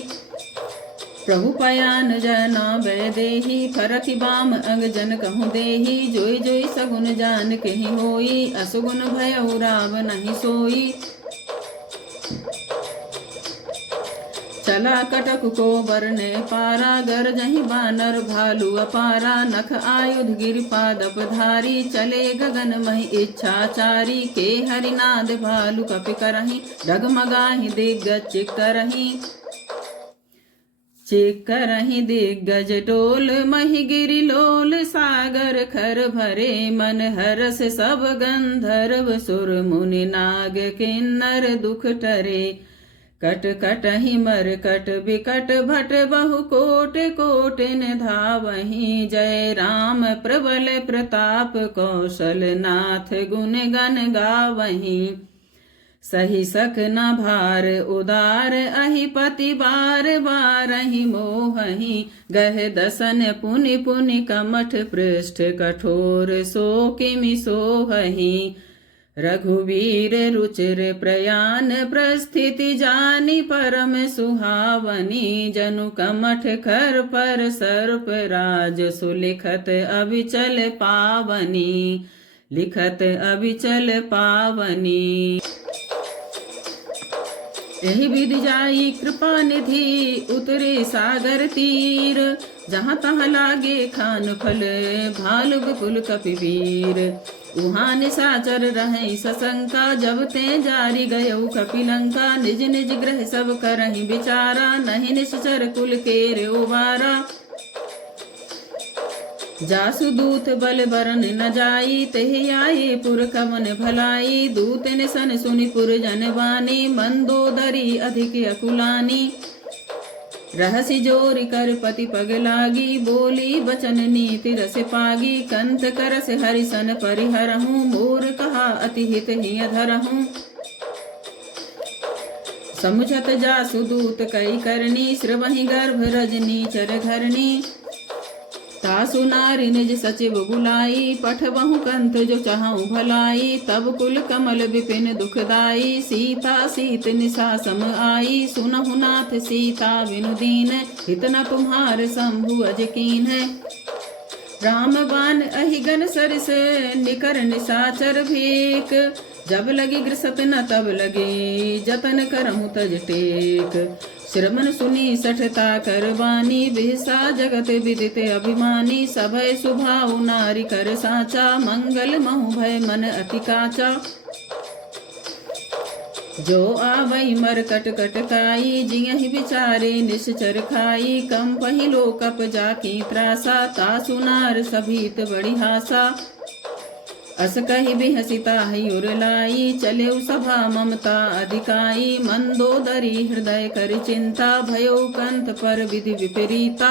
प्रभु पयान जना वै देहि फरखि बाम अंग जन कहूँ देहि। जोई जोई सगुन जान कहि होई असुगुन भयउ राव नहीं सोई। चला कटक को बरने पारा गरजहि बानर भालु अपारा। नख आयुध गिरिपादप धारी चले गगन महि इच्छाचारी। के हरिनाद भालु कपि करहि डगमगाहि दिग्गज चिक्करहि दिग्गज टोल। महि गिरि लोल सागर खर भरे मन हरस सब गंधर्व सुर मुनि नाग किन्नर दुख टरे। कट कटहि मर कट विकट भट बहु कोट कोटिन धावहि। जय राम प्रबल प्रताप कौशल नाथ गुण गण गावहि। सही सख न भार उदार अहि पति बार बारहि मोहहि। गह दसन पुनि पुनि कमठ पृष्ठ कठोर सो किमि सोहहि। रघुवीर रुचिर प्रयान प्रस्थिति जानी परम सुहावनी। जनु कमठ खर पर सर्प राज सुलिखत अविचल पावनी। लिखत अविचल पावनी। एहि विधि जाई कृपा निधि उतरे सागर तीर, जहाँ तहाँ लागे खान फल भालु विपुल कपिवीर। उहाँ निशाचर रहें सशंका, जब ते जारी गयऊ कपिलंका। निज निज ग्रह सब करहीं विचारा, नहीं निश्चर कुल के रे उबारा। जासु दूत बल बरन न जाई, तेहि आए पुर कवन भलाई। दूत ने सन सुनि पुर जन बानी, मंदोदरी अधिक अकुलानी। रहसि जोरि कर पति पग लागी, बोली बचन नीति रस पागी। कंत करस हरिसन परिहरहूँ, मोर कहा अति हित हिय धरहूँ। समुझत जासु दूत कई करनी, श्रवहि गर्भ रजनी चर धरनी। तासु नारी निज सचिव बुलाई, पठबहु कंत जो चाहूँ भलाई। तब कुल कमल विपिन दुखदाई, सीता सीत निशा सम आई। सुनहु नाथ सीता बिनु दीन, हित न तुम्हार शंभु अज कीन है। राम बान अहिगन सरस निकर निशाचर भेक, जब लगी गृसत न तब लगे जतन करहु तज टेक। श्रमन सुनी सठता करबानी, बिहसा जगत विदित अभिमानी। सभय सुभाव नारी कर साचा, मंगल महु भय मन अति काचा। जो आवई मर कट कट काई, जियहि विचारे निश्चर खाई। कम पहिलो कप जाकी त्रासा, तासु नार सभीत बड़ी हासा। अस कहि बिहसिता ही उर लाई, चले सभा ममता अधिकाई। मंदोदरी हृदय कर चिंता, भयो कंत पर विधि विपरीता।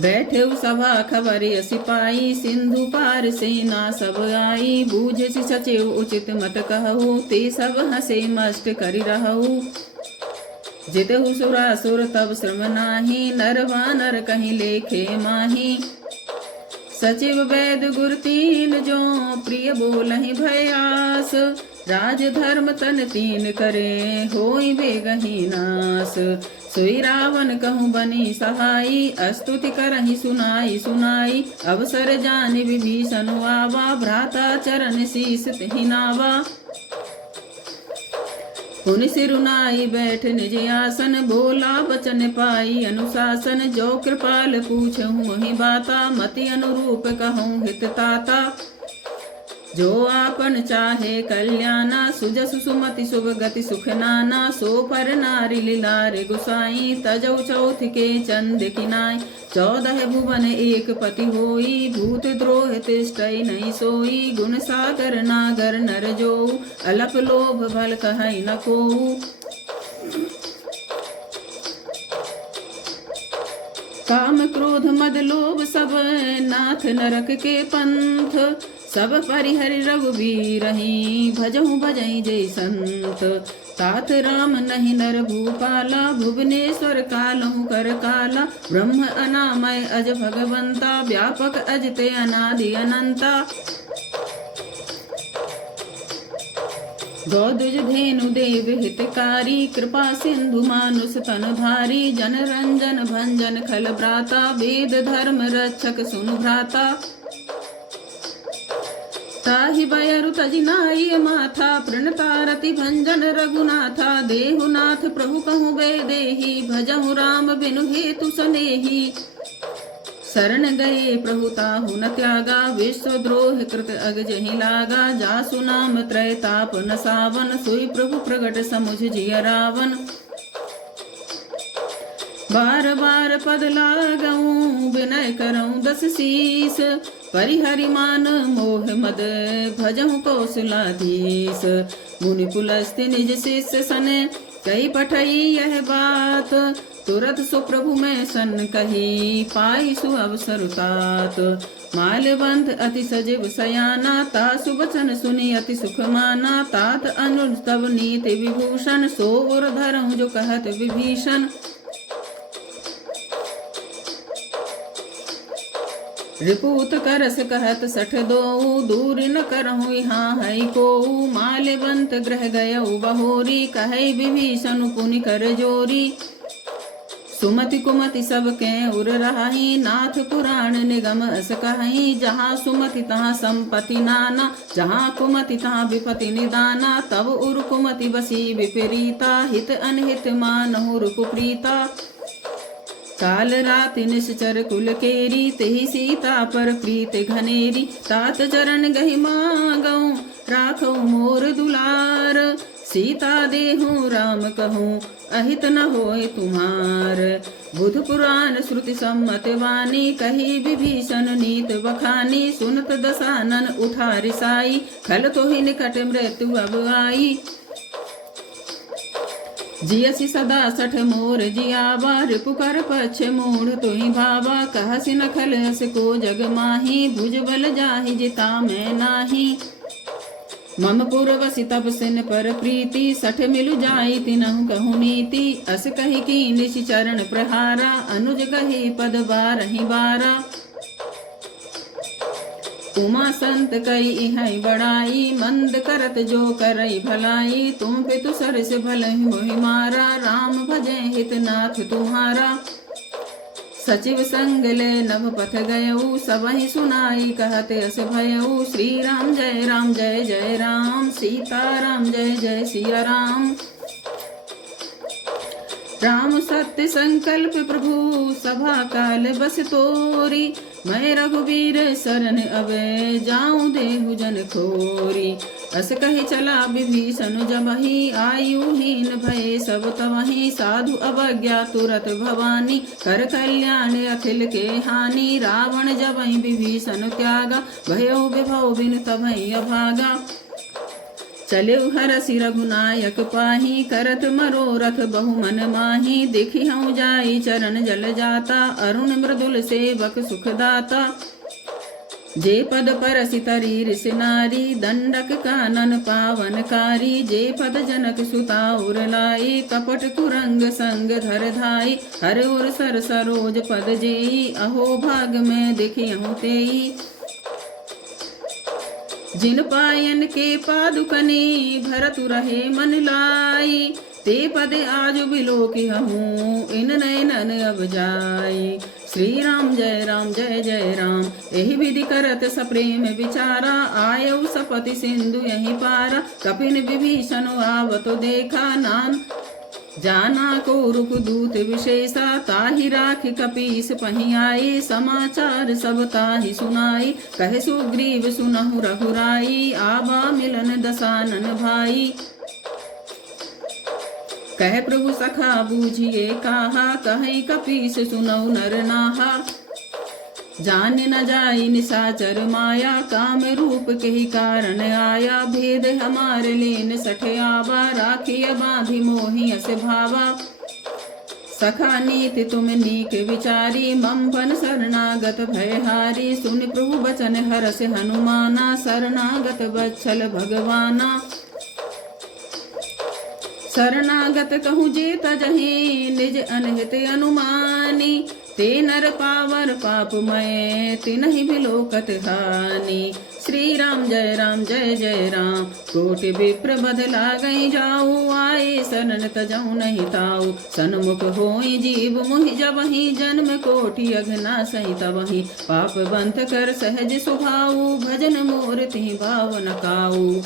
बैठे सभा खबर सिपाही, सिंधु पार सेना सब आई। बूझ सचिव उचित मत कहू, ते सब हसे मस्त करि रहू। जितहु सुरासुर तब श्रम नाही, नर वानर कहीं लेखे माही। सचिव वैद गुर तीन जो, प्रिय बोलहि भयास। राज धर्म तन तीन करे, होई बेगहि नास। सोई रावण कहूँ बनी सहाई, स्तुति करहि सुनाई सुनाई। अवसर जानि विभीषण आवा, भ्राता चरण शीस तिहि नावा। पुनि सिरुनाई बैठ निज आसन, बोला बचन पाई अनुशासन। जो कृपाल पूछहु मोहि बाता, मति अनुरूप कहूँ हित ताता। जो आपन चाहे कल्याणा, सुजसु सुमति शुभ गति सुख नाना। सो पर नारी लीलारे गुसाई, तजौ चौथ के चंद किनाई। 14 भुवन एक पति होई, भूत द्रोह तिष्ठई नहीं सोई। गुण सागर नागर नर जो, अलप लोभ भल कहई न कोऊ। काम क्रोध मद लोभ सब, नाथ नरक के पंथ। सब परिहरि रघुबीरहि, भजहु भजई जय संत। तात राम नहीं नर भूपाला, भुवनेश्वर कालहु कर काला। ब्रह्म अनामय अज भगवंता, व्यापक अजते अनादि अनंता। गौद्विज धेनु देव हितकारी, कृपा सिंधु मानुष तन धारी। जन रंजन भंजन खल भ्राता, वेद धर्म रक्षक सुनु भ्राता। ताहि बयरु तजिनाई माथा, प्रणतारति भंजन रघुनाथा। देहुनाथ प्रभु कहु बे देहि, भजहु राम बिनु हेतु सनेहि। शरण गए प्रभु ताहु न त्यागा, विश्वद्रोह कृत अगजहि लागा। जासु नाम त्रय ताप न सावन, सोई प्रभु प्रगट समुझ जिय रावण। बार बार पद लागऊं, विनय करऊं 10 शीस। परिहरि मान मोह मद, भजहु कौशलाधीश। मुनि पुलस्त्य निज शिष्य सने, कही पठई यह बात। तुरत सो प्रभु में सन कही, पाई सु अवसर तात। माल्यवंत अति सजीव सयाना, तासु बचन सुनि अति सुख माना। तात अनुज तब नीति विभूषण, सो उर धरऊं जो कहत विभीषण। रिपुत करस कहत 62, दूर न करहु यहाँ है कोऊ। माल्यवंत ग्रह गयऊ बहोरी, कहै विभीषण पुनि कर जोरी। सुमति कुमति सब के उर रहाई, नाथ पुराण निगम अस कहाई। जहाँ सुमति तहाँ संपत्ति नाना, जहाँ कुमति तहाँ विपति निदाना। तब उर कुमति बसी विपरीता, हित अनहित मानहु कुप्रीता। काल राति निश्चर कुल केरी, तेहि सीता पर प्रीत घनेरी। तात चरण गहि मागऊँ, राखऊ मोर दुलार। सीता देहूँ राम कहूँ, अहित न होय तुम्हार। बुध पुराण श्रुति सम्मत वाणी, कही विभीषण नीत बखानी। सुनत दसानन उठा रिसाई, खल तो ही निकट मृत्यु अब आई। जियसि सदा सठ मोर जियावा, रिपुकर पक्ष मूढ़ तुहि भावा। कहसि न खल हस को जग माही, भुज बल जाहि जिता मैं नाही। मम पुरवसि तब सिन पर प्रीति, सठ मिलु जाई तिनहु कहु नीति। अस कहि कीनि चरण प्रहारा, अनुज कहि पद बारहि बारा। उमा संत कई इहै बड़ाई, मंद करत जो करई भलाई। तुम पितु सरस भलहि मोहि मारा, राम भजै हित नाथ तुम्हारा। सचिव संग ले नभ पथ गयऊ, सबहि सुनाई कहते अस भयऊ। श्री राम जय जय राम, सीता राम जय जय सिया राम। राम सत्य संकल्प प्रभु, सभा काल बस तोरी। मैं रघुवीर शरण अबे, जाऊं देहु जन खोरी। अस कहि चला विभीषण जबहि, आयुहीन भये सब तवहि। साधु अवज्ञा तुरत भवानी, कर कल्याण अखिल के हानि। रावण जबहि विभीषण त्यागा, भयो विभव बिनु तबहि अभागा। चलेउ हरसि रघुनायक पाही, करत मनोरथ बहु मन माही। देखि हूँ जाई चरण जल जाता, अरुण मृदुल सेवक सुखदाता। जे पद परसि तरी रिस नारी, दंडक कानन पावनकारी। जे पद जनक सुता उर लाई, कपट कुरंग संग धर धाई। हर उर सर सरोज पद जेई, अहो भाग में देखियहु तेई। जिन पायन के पादुकनी, भरतु रहे मन लाई। ते पद आज बिलोकि हूँ, इन नयनन अब जाई। श्री राम जय जय राम, एहि विधि करत सप्रेम विचारा। आयऊ सपति सिंधु यही पारा, कपिन विभीषण आवत देखा। नाम जाना को रुक दूत विशेषा, ताहि राख कपीस पहि आई। समाचार सब ताहि सुनाई, कहे सुग्रीव सुनहु रघुराई। आबा मिलन दसानन भाई, कह प्रभु सखा बूझिए काहा। कहीं कपीस सुनौ नर नाहा, जान न जाई निशाचर माया। काम रूप के ही कारण आया, भेद हमारे लेन सठे आवा। राखिय बांधि मोहि अस भावा, सखा नीति तुम नीक विचारी। मम पन शरणागत भयहारी, सुन प्रभु बचन हरस हनुमाना। शरणागत बच्छल भगवाना, शरणागत कहूँ जे तजहि, निज अनहित अनुमानी। ते नर पावर पापमय, तिनहि बिलोकत हानि। श्री राम जय जय राम, कोटि विप्र बदला गई जाऊ। आए शरण तजऊ नहीं ताऊ, सन्मुख होई जीव मुहि जबहि। जन्म कोटि अघना सही तबहि, पाप बंध कर सहज सुभाऊ। भजन मोर तिहि भाव न काऊ,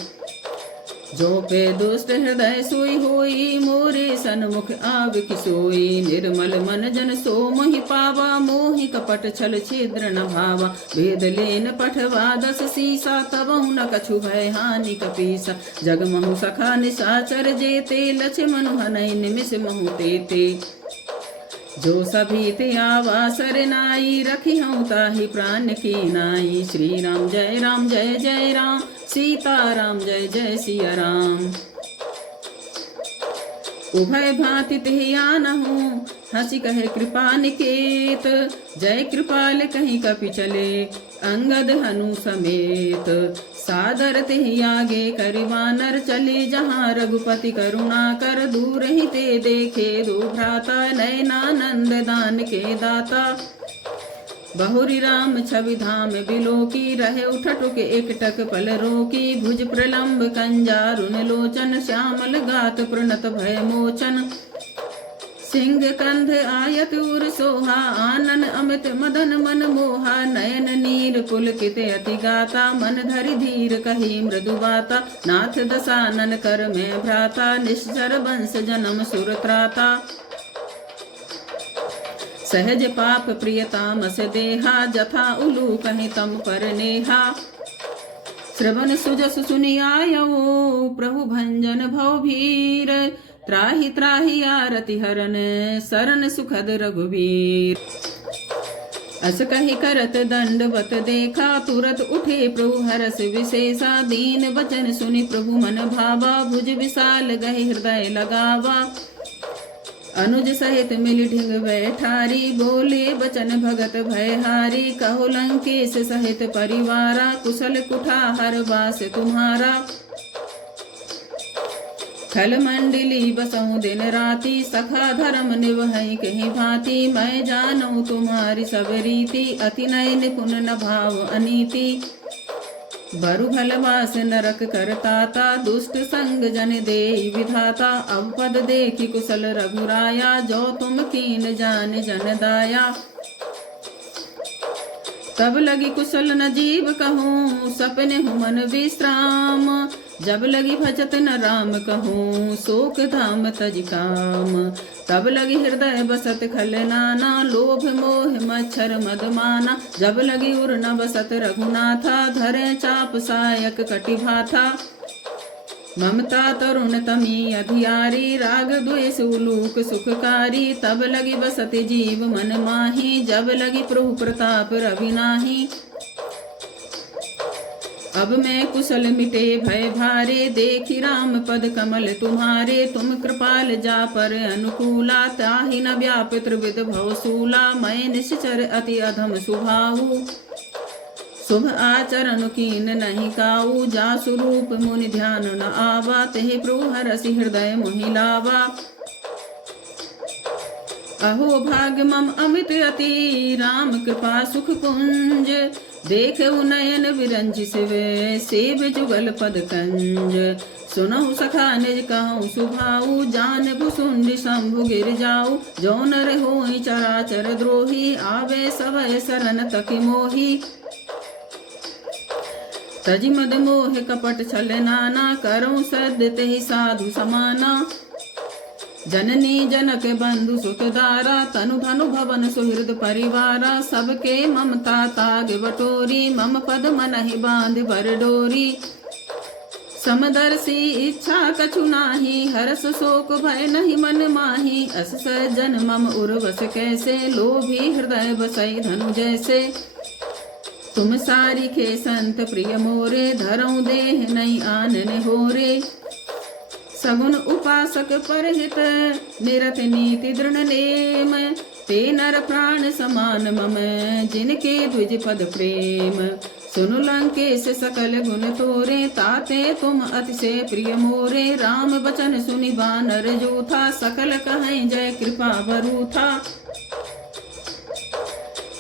जो पे दुष्ट हृदय सोई होई। मोरे सन्मुख आव किसोई, निर्मल मन जन सो मोहि पावा। मोहि कपट छल छिद्र न भावा, भेद लेन पठवा दस सीसा। तबहु न कछु भय हानि कपीसा, जगमहु सखा निशाचर जेते। लक्ष्मण हनहि निमिष महु तेते, जो सभी ते आवा सरनाई। रखी हूँ ताहि प्राण की नाई। श्री राम जय जय राम, सीता राम जय जय सिया राम। उभय भांति तेहि आनहु, हंसी कहे कृपा निकेत। जय कृपाल कहीं कपि चले, अंगद हनु समेत। सादर तेहि आगे करि वानर चले, जहाँ रघुपति करुणा कर। दूर ही ते देखे दो भ्राता, नयनानंद दान के दाता। बहुरी राम छवि धाम बिलोकी, रहे उठटुक एकटक पल रोकी। भुज प्रलम्ब कंजारुन लोचन, श्यामल गात प्रणत भय मोचन। सिंह कंध आयत उर सोहा, आनन अमित मदन मन मोहा। नयन नीर पुलकित अति गाता, मन धरि धीर कही मृदु बाता। नाथ दसानन कर में भ्राता, निश्चर वंश जन्म सुर त्राता। सहज पाप प्रियतामस देहा, जथा उलू कहीं तम पर नेहा। श्रवण सुजस सुनि आयौ, प्रभु भंजन भव भीर। त्राहि त्राहि आरति हरन, सरन सुखद रघुवीर। अस कहि करत दंडवत देखा, तुरत उठे प्रभु हरस विशेषा। दीन वचन सुनि प्रभु मन भावा, भुज विशाल गहि हृदय लगावा। अनुज सहित मिल ढिंग बैठारी, बोले बचन भगत भयहारी। कहो लंकेश सहित परिवारा, कुशल कुठार वास तुम्हारा। खल मंडली बसऊं दिन राति, सखा धर्म निवहई कहीं भांति। मैं जानूं तुम्हारी सब रीति, अति नय निपुण न भाव अनीति। बरु भलवास नरक करताता, दुष्ट संग जन देई विधाता। अब पद देखी कुशल रघुराया, जो तुम कीन जान जन दाया। तब लगी कुशल न जीव कहूँ, सपने हूँ मन विश्राम। जब लगी भजत न राम कहूँ, शोक धाम तज काम। तब लगी हृदय बसत खल नाना, लोभ मोह मच्छर मदमाना। जब लगी उर न बसत रघुनाथा, धरे चाप सायक कटि भाथा। ममता तरुण तमी अधियारी, राग द्वेष उलूक सुखकारी। तब लगी बसत जीव मन माही, जब लगी प्रभु प्रताप रवि नाही। अब मैं कुशल मिटे भय भारे, देखी राम पद कमल तुम्हारे। तुम कृपाल जा पर अनुकूला, ताहि न व्याप त्रिविध भवसूला। मैं निश्चर अति अधम सुभाऊ, शुभ आचरण कीन नहीं काऊ। जा स्वरूप मुनि ध्यान न आवा, तेहि प्रभु हरसि हृदय मोहि लावा। अहो भाग्य मम अमित अति, राम कृपा सुख कुंज। देखऊ नयन विरंज शिवे, सेव जुगल पद कंज। सुनहु सखा निज कहूँ सुभाऊ, जान भुसुंड शंभु गिर जाऊ। जो नर होई चराचर द्रोही, आवे सवय शरण तकि मोही। तजि मद मोह कपट छल नाना, करऊँ सद्य तेहि साधु समाना। जननी जनक बंधु सुतदारा, तनु धनु भवन सुहृद परिवारा। सबके ममता ताग बटोरी, मम पद मनहि बांध बर डोरी। समदर्शी इच्छा कछु नाही, हरस शोक भय नहीं मन माही। अस सज्जन मम उर्वस कैसे, लोभी हृदय बसई धनु जैसे। तुम सारिखे संत प्रिय मोरे, धरऊं देह नहीं आनन होरे। सगुन उपासक परहित, निरत नीति दृढ़ नेम। ते नर प्राण समान मम, जिनके द्विज पद प्रेम। सुनु लंकेश सकल गुण तोरे, ताते तुम अतिशय प्रिय मोरे। राम बचन सुनि बानर जूथा, सकल कहें जय कृपा बरूथा।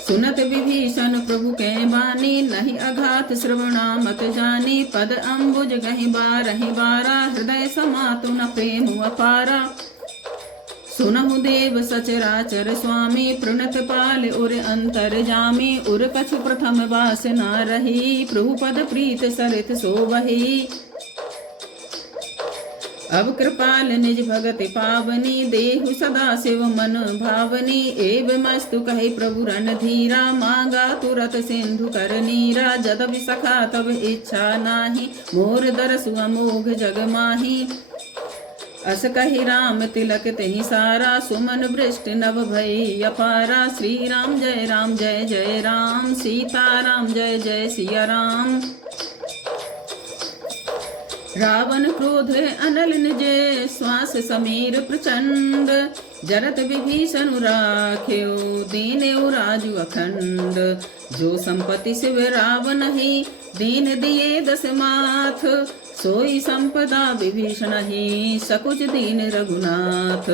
सुनत विभीषण प्रभु कै बानी, नहीं अघात श्रवणा मत जानी। पद अम्बुज गहि बारहि बारा, हृदय समातु न प्रेम अपारा। सुनहु देव सचराचर स्वामी, प्रणत पाल उर अंतर जामी। उर कछु प्रथम वास न रही, प्रभु पद प्रीत सरित सोबही। अब कृपाल निज भगति पावनी, देहु सदा शिव मन भावनी। एव मस्तु कहि प्रभु रणधीरा, मांगा तुरत सिंधु कर नीरा। जदवि सखा तब इच्छा नाही, मोर दरसु अमोघ जग माही। अस कहि राम तिलक तेहि सारा, सुमन वृष्टि नभ भई अपारा। श्री राम जय जय राम, सीता राम जय जय सिया राम। रावण क्रोध अनल निजे, श्वास समीर प्रचंड। जरत विभीषण राख्यो, दीनेउ राजु अखंड। जो संपत्ति शिव रावण ही, दीन दिए दस माथ। सोई संपदा विभीषण ही, सकुच दीन रघुनाथ।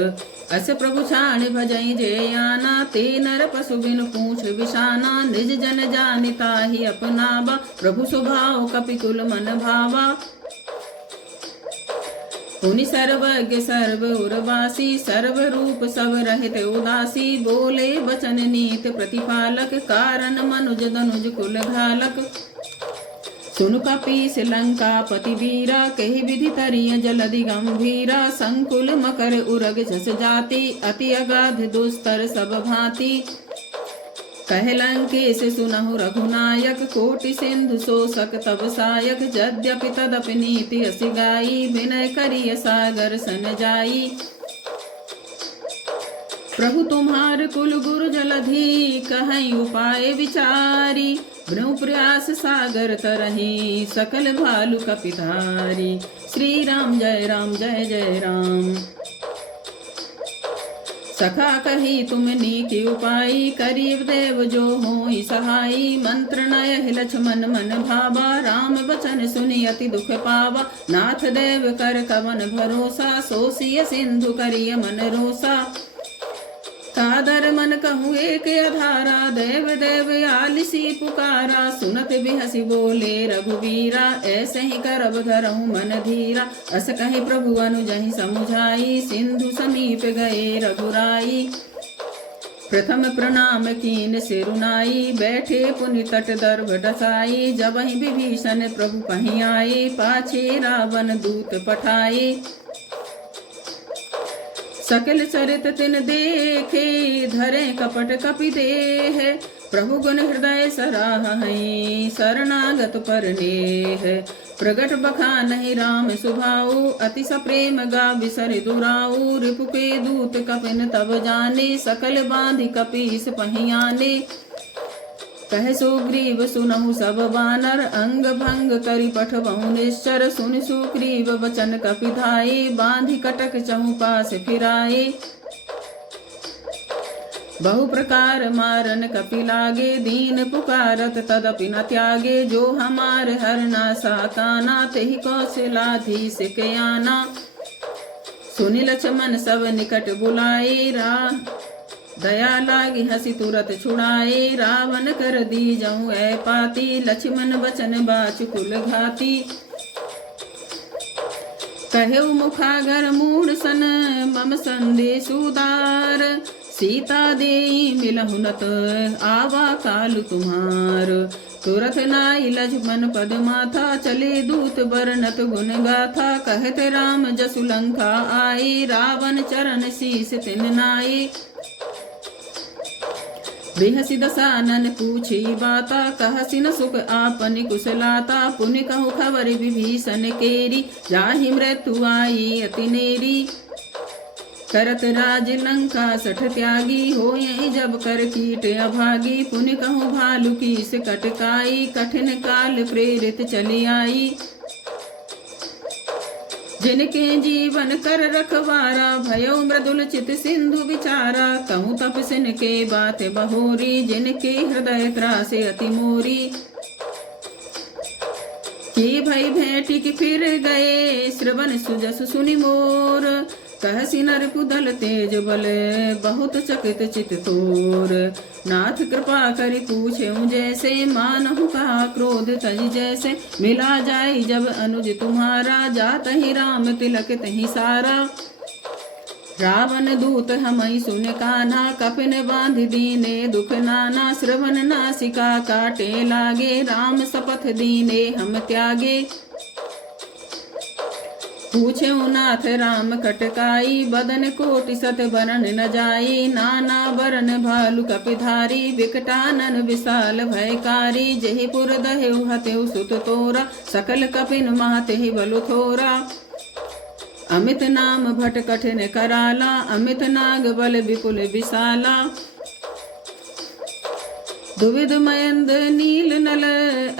अस प्रभु छाण भजई जे आना, ते नर पशु बिनु पूछ विषाना। निज जन जानिता ही अपनावा, प्रभु स्वभाव कपिकुल मन भावा। पुनि सर्वज्ञ सर्व उर्वासी सर्व रूप सब रहित उदासी बोले वचन नीत प्रतिपालक कारण मनुज दनुज कुल घालक सुन कपीस लंका पति वीरा कही विधि तरिय जलधि गंभीरा संकुल मकर उरग जस जाति अति अगाध दुस्तर सब भांति कह लंकेश सुनहु रघुनायक कोटि सिंधु शोषक तब सायक यद्यपि तदपि नीति असि गाई विनय करिय सागर सन जाई प्रभु तुम्हार कुल गुरु जलधि कहीं उपाय विचारी ब्रह्म प्रयास सागर तरही सकल भालु कपिधारी। श्री राम जय जय राम। सखा कही तुम नीति उपाई करीब देव जो हो सहाई मंत्र नय लक्ष्मण मन भावा राम बचन सुनि अति दुख पावा नाथ देव कर कवन भरोसा सोसिय सिंधु करिय मन रोसा सादर मन कहूँ एक अधारा देव देव आलिसी पुकारा सुनत बिहसी बोले रघुवीरा ऐसे ही करब धरहु मन धीरा अस कहे प्रभु अनुजहि समुझाई सिंधु समीप गए रघुराई प्रथम प्रणाम कीन सिरुनाई बैठे पुनि तट दर्भ डसाई जबहि विभीषण प्रभु पहि आए पाछे रावण दूत पठाए सकल चरित तिन देखे धरे कपट कपि देह प्रभु गुण हृदय सराहहि शरणागत पर नेह प्रगट बखानहि राम सुभाऊ अति सप्रेम गा बिसर दुराऊ रिपु के दूत कपिन तब जाने सकल बांधि कपीस पहियाने कह सुग्रीव सुनहु सब बानर अंग भंग करि पठबहु निश्चर सुन सुग्रीव वचन कपिधाये बांधि कटक चहु पास फिराए बहु प्रकार मारन कपि लागे दीन पुकारत तदपि न त्यागे जो हमार हरना साकाना तेहि कौशलाधीश के आना सुनि लक्ष्मण सब निकट बुलाए दया लागी हसी तुरत छुड़ाए रावण कर दी जाऊं ऐ पाती लक्ष्मण बचन बाच कुल घाती कहे मुखागर मूड सन मम संदेशुदार सीता दे मिलहु नत आवा कालु तुम्हार तुरत नाई लक्ष्मण पद माथा चले दूत बरनत गुण गाथा कहते राम जसु लंका आई रावण चरण शीस तिन नाई बिहसी दसानन पूछी बाता कहसी न सुख आपनि कुशलाता पुनि कहु खबर विभीषण केरी जाहि मृत्यु आई अति नेरी करत राज लंका सठ त्यागी हो जब कर कीट अभागी पुनि कहु भालु कीस कटकाई कठिन काल प्रेरित चली आई जिनके जीवन कर रखवारा भयो मृदुल चित सिंधु विचारा कहूँ तपसिन के बात बहोरी जिनके हृदय त्रासे अति मोरी की भई भेटी की फिर गए श्रवण सुजस सुनि मोर कहसी नर कुदल तेज बल बहुत चकित चित तोर नाथ कृपा करि पूछे जैसे मानहु कहा क्रोध तज जैसे मिला जाय जब अनुज तुम्हारा जात ही राम तिलक तही सारा रावण दूत हमई सुन कान्हा कपिन बांध दीने दुख नाना श्रवण नासिका काटे लागे राम शपथ दीने हम त्यागे पूछे नाथ राम कटकाई बदन कोटि सत बरन न जाई नाना बरन भालु कपिधारी विकटानन विशाल भयकारी जहि पुर दहेउ हतेउ सुत तोरा सकल कपिन महतेहि बलु थोरा अमित नाम भट कठिन कराला अमित नाग बल विपुल विशाला दुविध मयंद नील नल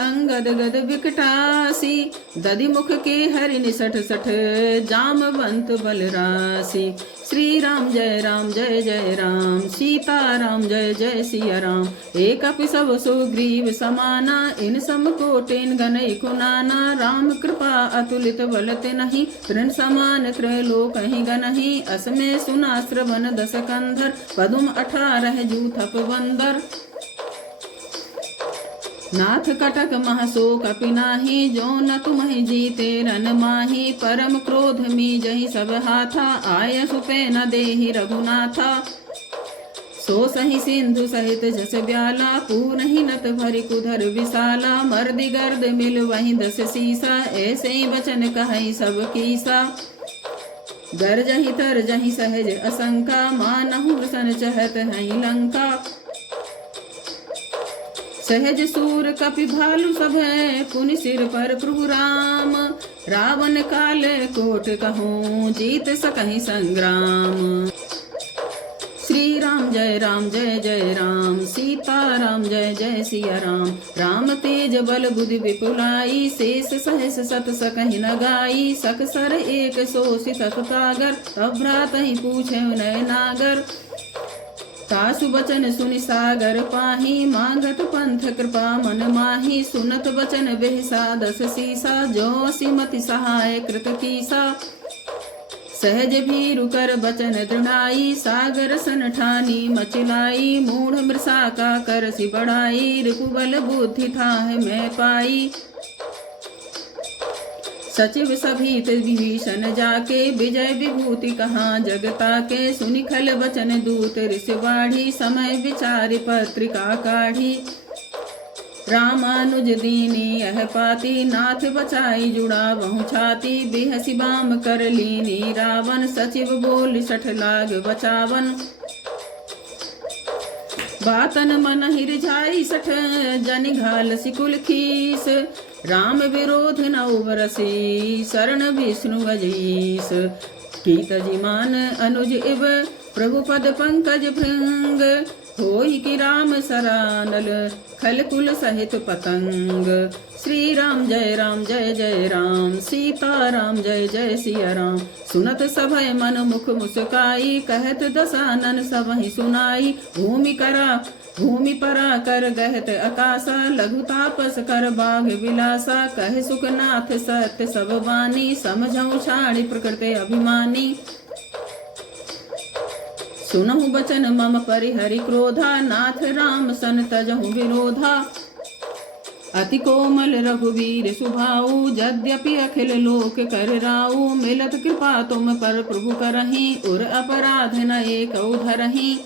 अंगद गद विकटासी दधि मुख के हरि निसठ सठ जामवंत बल राशि। श्री राम जय जय राम सीता राम जय जय सिया राम एक अपि सब सुग्रीव समाना इन सम कोटिन गनई कुनाना राम कृपा अतुलित बलत नहीं तृण समान त्रैलोक ही गनहि असमे सुना श्रवण दस कंधर पदुम 18 जूथप बंदर नाथ कटक महसो कपिनाही, जो न तुम्हें जीते रन माही। परम क्रोध मी जही सब हाथा, आय सुपे न देहि रघुनाथा। सो सही सिंधु सहित जस ब्याला, पून ही नत भरि कुधर विशाला। मर्दि गर्द मिल वहीं दस सीसा, ऐसे ही बचन कहई सब कीसा। गरजहि तरजहि सहज असंका, मानहु सन चहत हई लंका। सहज सूर कपि भालु सब, पुनि सिर पर प्रभु राम। रावण काल कोट कहूँ, जीत सकहि संग्राम। श्री राम जय जय राम, सीता राम जय जय सिया राम। राम तेज बल बुद्धि विपुलाई, शेष सहस सत सकहि न गाई। सकसर एक सोषित सागर, तब भ्रात ही पूछे नय नागर। तासु बचन सुनि सागर पाही, मांगत पंथ कृपा मन माही। सुनत बचन बेहसा दस सीसा, जो असीमति सहाय कृत कीसा। सहज भीरु कर बचन दृढ़ाई, सागर सन ठानी मचलाई। मूढ़ मृषा का कर सी बढ़ाई, रिपुबल बुद्धि थाह मैं पाई। सचिव सभीत विभीषण जाके, विजय विभूति कहाँ जगता के। सुनि खल बचन दूत ऋषि बाढ़ी, समय विचारि पत्रिका काढ़ी। रामानुज दीनी यह पाती, नाथ बचाई जुड़ा बहु छाती। बेहसी बाम कर लीनी रावण, सचिव बोल सठ लाग बचावन। बातन मन हिरझाई सठ, जनि घाल सिकुल खीस। राम विरोध न उबरसी, शरण विष्णु गजीस। कीत जिमान अनुज इव, प्रभु पद पंकज भृंग। होई कि राम सरानल, खल कुल सहित पतंग। श्री राम जय जय राम, सीता राम जय जय सिया राम। सुनत सभय मन मुख मुस्काई, कहत दसानन सबहि सुनाई। भूमि परा कर गहत आकाशा, लघु तापस कर बाघ विलासा। कह सुखनाथ सत्य सब बानी, समझऊ छाड़ी प्रकृति अभिमानी। सुनहु बचन मम परिहरि क्रोधा, नाथ राम सन तजहु विरोधा। अति कोमल रघुवीर सुभाऊ, यद्यपि अखिल लोक कर राऊ। मिलत कृपा तुम पर प्रभु करहीं, उर अपराध न एकौ धरहीं।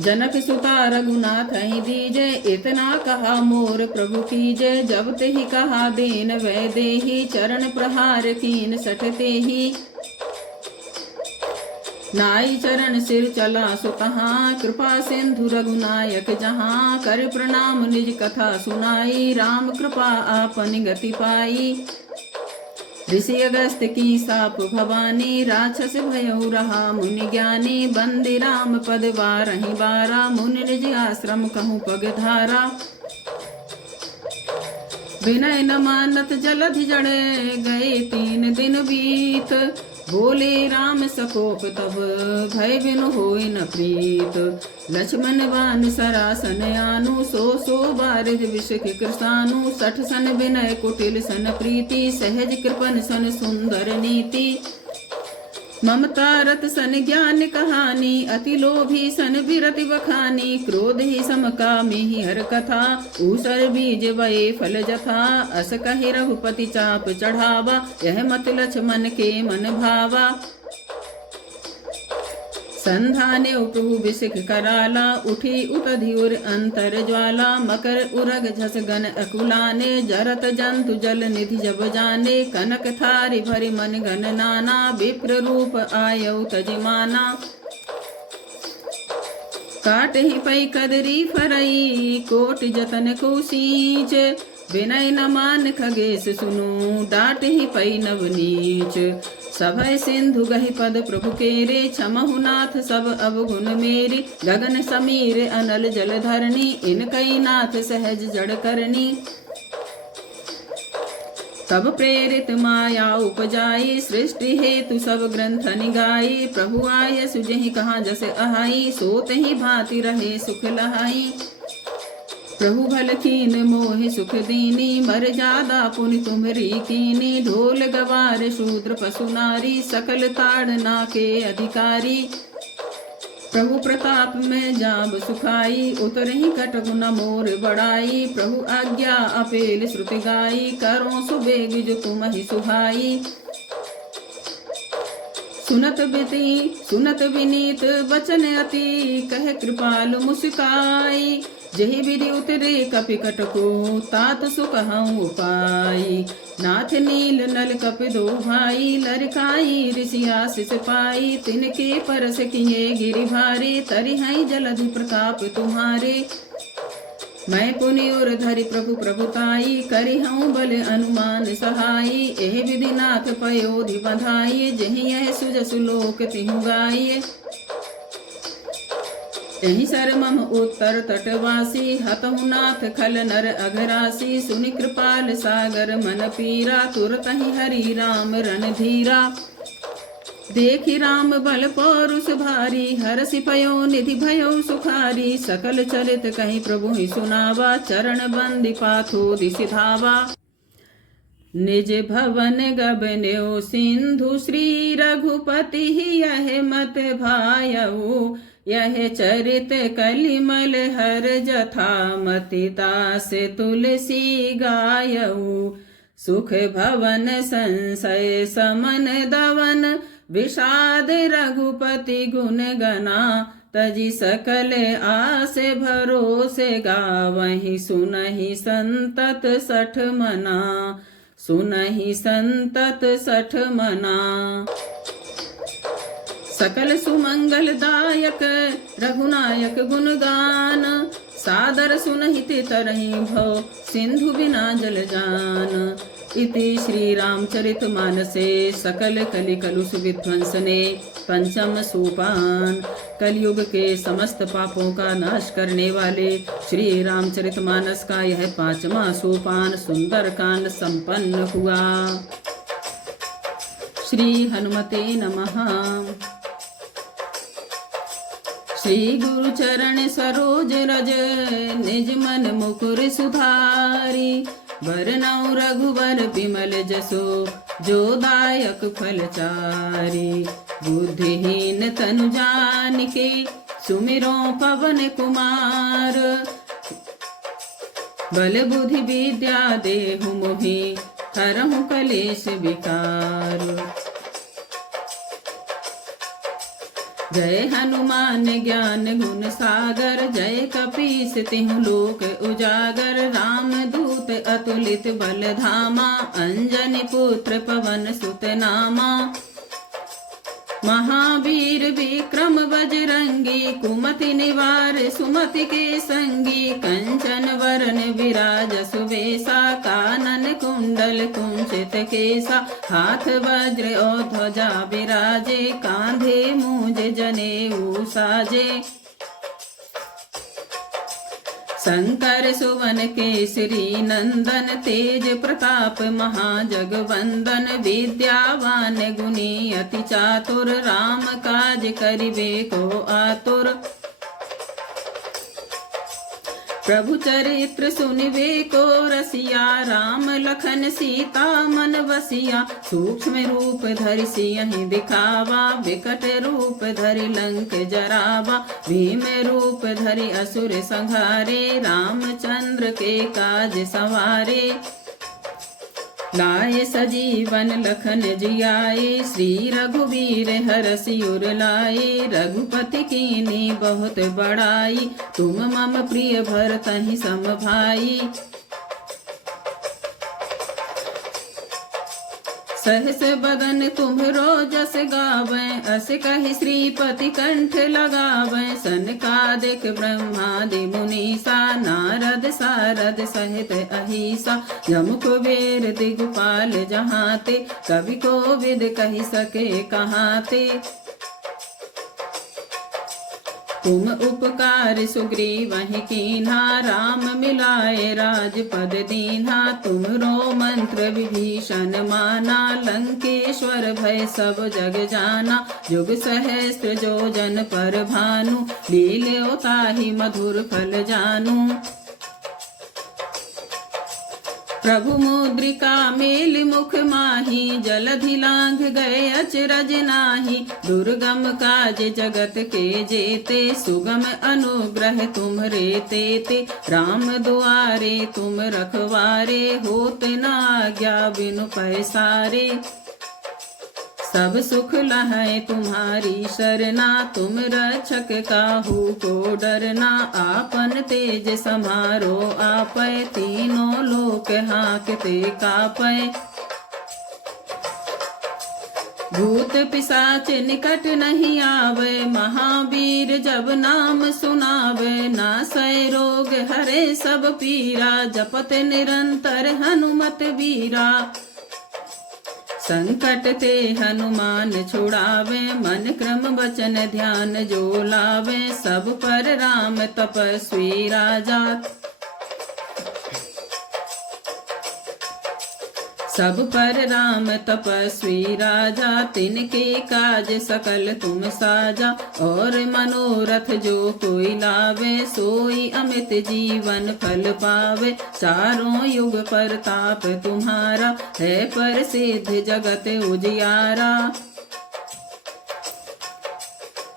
जनक सुता रघुनाथ ही दीजे, इतना कहा मोर प्रभु कीजे। जब तेहि कहा देन वै देहि, चरण प्रहार कीन सठ तेहि। नाई चरण सिर चला सुतहाँ, कृपा सिंधु रघुनायक जहाँ। कर प्रणाम निज कथा सुनाई, राम कृपा आपन गति पाई। ऋषि अगस्त की साप भवानी, राक्षस भयउ रहा मुनि ज्ञानी। बंदी राम पद बारहि बारा, मुनि निज आश्रम कहूँ पग धारा। विनय न मानत जलधि जड़े, गए 3 दिन बीत। बोले राम सकोप तब, भय बिनु होय न प्रीत। लक्ष्मण बान सरासन आनु, सो बारिज विषिख कृसानु। 60 सन विनय कुटिल सन प्रीति, सहज कृपन सन सुंदर नीति। ममता रत सन ज्ञान कहानी, अति लोभी सन विरति बखानी। क्रोध ही समकामी ही हर कथा, ऊसर बीज वये फल जथा। अस कहि रघुपति चाप चढ़ावा, यह मत लक्ष्मण के मन भावा। संधाने प्रभु विषिख कराला, उठी उतधिउर अंतर ज्वाला। मकर उरग झस गन अकुलाने, जरत जंतु जल निधि जब जाने। कनक थारी भरि मन गन नाना, विप्र रूप आयौ तजिमाना। काट ही पै कदरी फरई, कोट जतन को सींच। विनय न मान खगेश सुनो, डाट ही पै नवनीच। सभय सिंधु गहि पद प्रभु केरे, क्षमहु नाथ सब अवगुण मेरी। गगन समीर अनल जल धरणी, इनकई नाथ सहज जड़ करनी। तब प्रेरित माया उपजाई, सृष्टि हेतु सब ग्रंथ निगाई। प्रभु आय सुजहि कहाँ जस अहाई, सोत ही भांति रहे सुख लहाई। प्रभु भल कीन मोहि सुख दीनी, मर्यादा पुनि तुम्हरी कीनी। ढोल गवार शूद्र पशु नारी, सकल ताड़ना के अधिकारी। प्रभु प्रताप में जाब सुखाई, उतरहि कटकु न मोर बड़ाई। प्रभु आज्ञा अपेल श्रुति गाई, करो सुबेग जो तुमहि सुहाई। सुनत विनीत बचन अति, कह कृपालु मुस्काई। जहि विधि उतरे कपि कटको, तात सुकहउँ उपाई। नाथ नील नल कपि दो भाई, लरिकाई ऋषि आशीष पाई। तिनके परस किए गिरि भारी, तरिहै जलधि प्रताप तुम्हारे। मैं पुनि उर धरि प्रभु प्रभुताई, करिहउँ बल अनुमान सहाई। एह विधि नाथ पयोधि बंधाई, जहि यह सुजसु लोक तिहु गाई। एहि सर मम उत्तर तटवासी, हतहु नाथ खल नर अघरासी। सुनि कृपाल सागर मन पीरा, तुरतहि हरि राम रणधीरा। देखि राम बल पौरुष भारी, हरषि पयो निधि भयो सुखारी। सकल चरित कहि प्रभु ही सुनावा, चरण बंदी पाथो सिधावा। निज भवन गबन्यो सिंधु, श्री रघुपति यह मत भायऊ। यह चरित कलिमल हर जथा, मति दास तुलसी गायऊ। सुख भवन संशय समन दवन, विषाद रघुपति गुण गना। तजि सकल आस भरोसे गावहि, सुनहि संतत सठ मना। सुनहि संतत सठ मना। सकल सुमंगल दायक रघुनायक गुणगान, सादर सुनहित तरहि भव, सिंधु बिना जल जान। इति श्री रामचरित मानसे सकल कलि कलुष विध्वंसने पंचम सोपान। कलयुग के समस्त पापों का नाश करने वाले श्री रामचरित मानस का यह पांचवा सोपान सुंदर कांड संपन्न हुआ। श्री हनुमते नमः। श्री गुरु चरण सरोज रज, निज मन मुकुर सुधारी। वरनौ रघुवर बिमल जसो, जो दायक फल चारि। बुद्धिहीन तनु जानिके, सुमिरो पवन कुमार। बल बुद्धि विद्या देहु मोहि, हरहु कलेश विकार। जय हनुमान ज्ञान गुण सागर, जय कपीस तिहु लोक उजागर। राम दूत अतुलित बल धामा, अंजनी पुत्र पवन सुत नामा। महावीर विक्रम बजरंगी, कुमति निवार सुमति के संगी। कंचन वरन विराज सुबेसा, कानन कुंडल कुंचित केसा। हाथ वज्र और ध्वजा विराजे, कांधे मूंज जनेऊ साजे। शंकर सुवन केसरी नंदन, तेज प्रताप महाजगवंदन। विद्यावान गुणी अति चातुर, राम काज करिबे को आतुर। प्रभु चरित्र सुनिबे को रसिया, राम लखन सीता मन बसिया। सूक्ष्म रूप धरि सियहि दिखावा, विकट रूप धरि लंक जरावा। भीम रूप धरि असुर संहारे, रामचंद्र के काज संवारे। लाए सजीवन लखन जियाए, श्री रघुवीर हरषि उर लाए। रघुपति कीन्ही बहुत बड़ाई, तुम मम प्रिय भरतहि सम भाई। सहस बदन तुम्हरो जस गावै, अस कहि श्रीपति कंठ लगावै। सनकादिक ब्रह्मादि मुनीसा, नारद सारद सहित अहिसा। यम कुबेर दिगपाल जहाते, कवि कोविद कहि सके कहाते। तुम उपकार सुग्रीवहि कीन्हा, राम मिलाए राजपद दीन्हा। तुमरो मंत्र विभीषण माना, लंकेश्वर भय सब जग जाना। जुग सहस्त्र जो जन पर भानु, लील्यो ताहि मधुर फल जानू। प्रभु मुद्रिका मेल मुख माही, जलधि लांघ गए अचरज नाही। दुर्गम काज जगत के जेते, सुगम अनुग्रह तुम्हरे तेते। राम दुआरे तुम रखवारे, होत न आज्ञा बिनु पैसारे। सब सुख लहै तुम्हारी शरणा, तुम रक्षक काहू को डरना। आपन तेज समारो आपै, तीनों लोक हाँकते कापै। भूत पिशाच निकट नहीं आवे, महावीर जब नाम सुनावे। नासै रोग हरे सब पीरा, जपत निरंतर हनुमत वीरा। संकट ते हनुमान छुड़ावे, मन क्रम वचन ध्यान जो लावे। सब पर राम तपस्वी राजा, सब पर राम तपस्वी राजा। तिनके काज सकल तुम साजा, और मनोरथ जो कोई लावे। सोई अमित जीवन फल पावे, चारों युग परताप तुम्हारा। है प्रसिद्ध जगत उजियारा,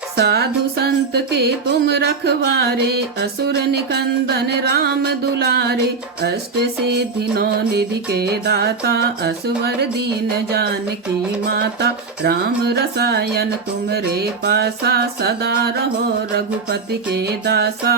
साधु संत के तुम रखवारे। असुर निकंदन राम दुलारे, अष्ट सिद्धि नौ निधि के दाता। असवर दीन जानकी माता, राम रसायन तुम्हरे पासा। सदा रहो रघुपति के दासा।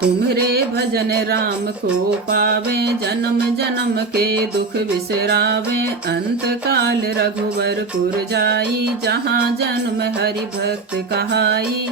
तुम्हरे भजन राम को पावे, जन्म जन्म के दुख बिसरावे। अंत काल रघुवर पुर जाई, जहाँ जन्म हरि भक्त कहाई।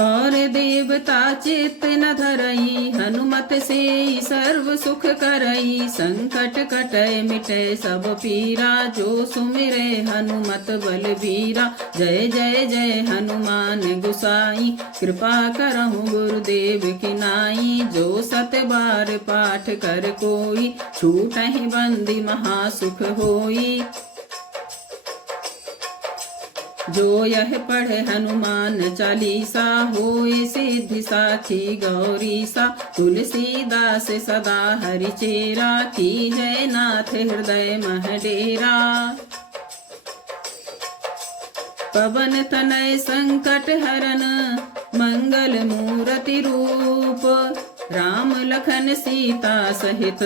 और देवता चित्त न धरई, हनुमत से सर्व सुख करई। संकट कटय मिटय सब पीरा, जो सुमिरे हनुमत बलबीरा। जय जय जय हनुमान गुसाई, कृपा करहु गुरुदेव की नाई। जो सत बार पाठ कर कोई, छूटहि बंदी महासुख होई। जो यह पढ़े हनुमान चालीसा, होए सिद्धि साखी गौरीसा। तुलसीदास सदा हरि चेरा, की जय नाथ हृदय मह डेरा। पवन तनय संकट हरन, मंगल मूर्ति रूप। राम लखन सीता सहित,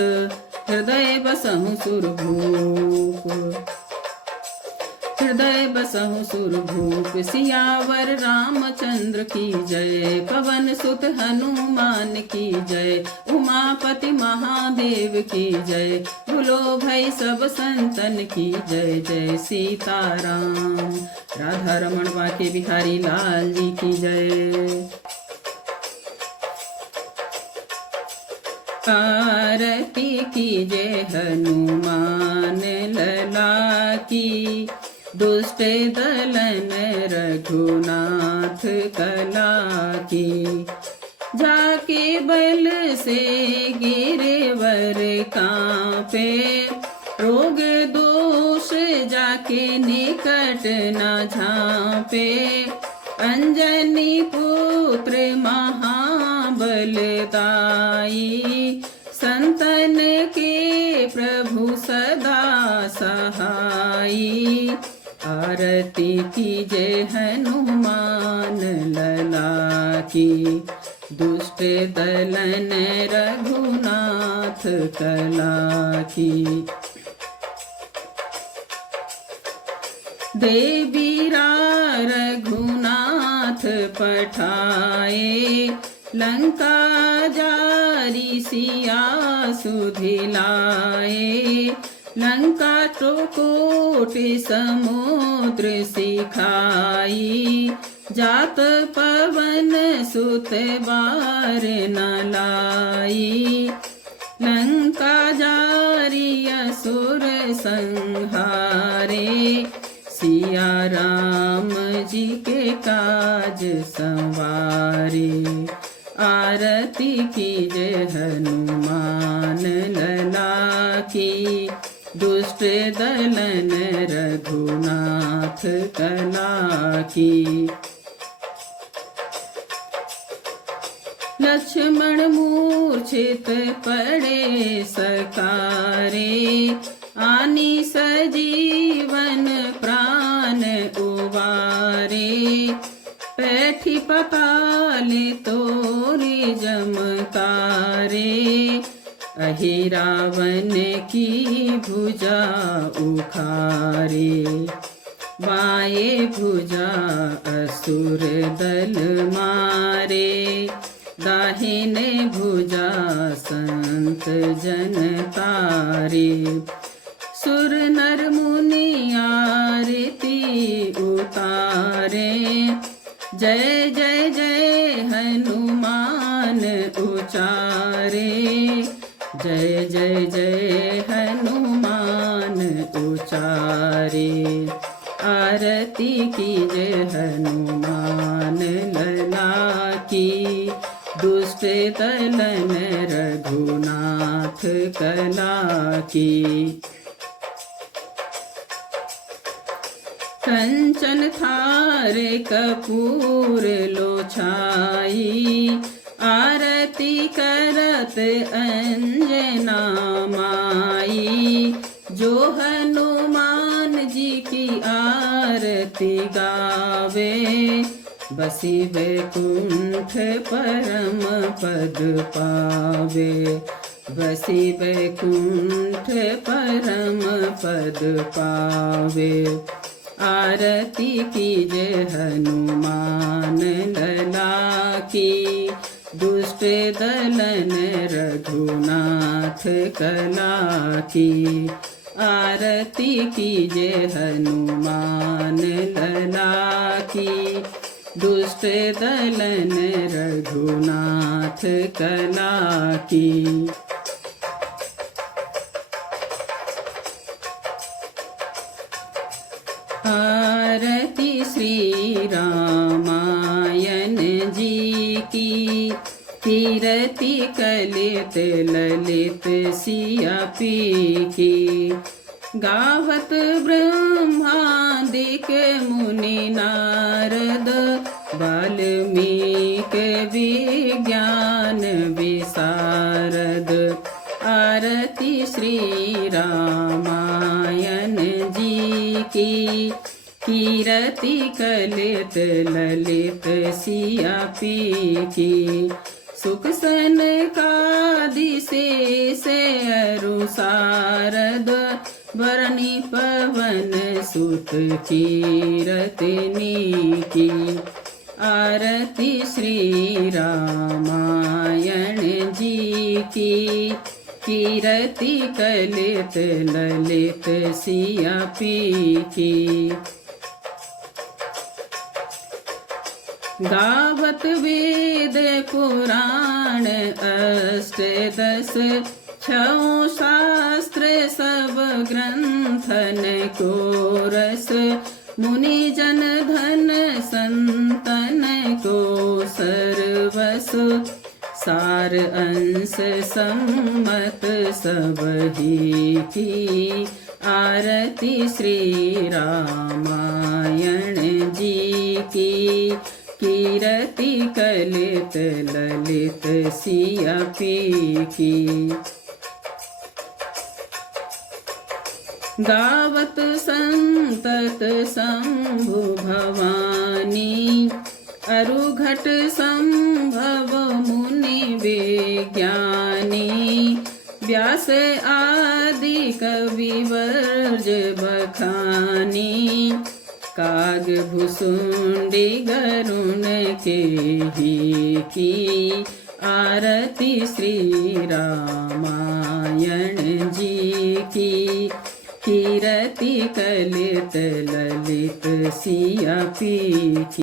हृदय बसहु सुरभूप। हृदय बसहु सुरभूप, सियावर रामचंद्र की जय। पवन सुत हनुमान की जय, उमापति महादेव की जय। भूलो भई सब संतन की जय। जय सीताराम। राधा रमण बाके बिहारी लाल जी की जय। आरती कीजे हनुमान लला की, दुष्ट दलन रघुनाथ कला की। जाके बल से गिरवर कांपे, रोग दोष जाके निकट न झांपे। अंजनी पुत्र महाबलदाई, संतन के प्रभु सदा सहाई। आरती कीजे हनुमान लला की, दुष्ट दलन रघुनाथ कला की। देवीरा रघुनाथ पठाए, लंका जारी सिया सुधिलाए। लंका चौकोट समुद्र सिखाई, जात पवन सुत बार न लाई। लंका जारी असुर संहारे, सिया राम जी के काज संवारे। आरती कीजे हनुमान लला की, दुष्ट दलन रघुनाथ कला की। लक्ष्मण मूर्छित पड़े सकारे, आनी सजीवन प्राण उबारे। पैठी पताल तोरी जमकारे, अहि रावण की भुजा उखारे। बाए भुजा असुर दल मारे, दाहिने भुजा संत जन तारे। सुर नर मुनि आरती उतारे, जय जय जय हनुमान उचारे। जय जय जय हनुमान उचारे। आरती कीजय हनुमान लला की, दुष्ट दलन रघुनाथ कला की। कंचन थार कपूर लोछाई, आरती करत अंजना माई। जो हनुमान जी की आरती गावे, बसी वैकुंठ परम पद पावे। बसी वैकुंठ परम पद पावे। आरती कीजय हनुमान लला की, दुष्ट दलन रघुनाथ कला की। आरती कीजय हनुमान लला की, दुष्ट दलन रघुनाथ कला की। आरती श्री रामायण जी की, कीरति कलित ललित सियापी की। गावत ब्रह्मादिक मुनि नारद, वाल्मीकि विज्ञान विशारद। आरती श्री रामायण जी की, कीरति कलित ललित सियापी की। सुख सनकादि शेष अरु शारद, बरनी पवन सुत कीरतनी की। आरती श्री रामायण जी की, कीरति कलित ललित सियापी की। गावत वेद पुराण अष्टदश, छौ शास्त्र सब ग्रंथन को रस। मुनि जन धन संतन को सर्वस, सार अंश सम्मत सब ही की। आरती श्री रामायण जी की, कीरति कलित ललित सियापी की। गावत संतत शंभु भवानी, अरुघट संभव मुनि विज्ञानी। व्यास आदि कवि वर्ज बखानी, काग भुसुंडी गरुण के ही की। आरती श्री रामायण जी की, कीरति कलित ललित सियापी की।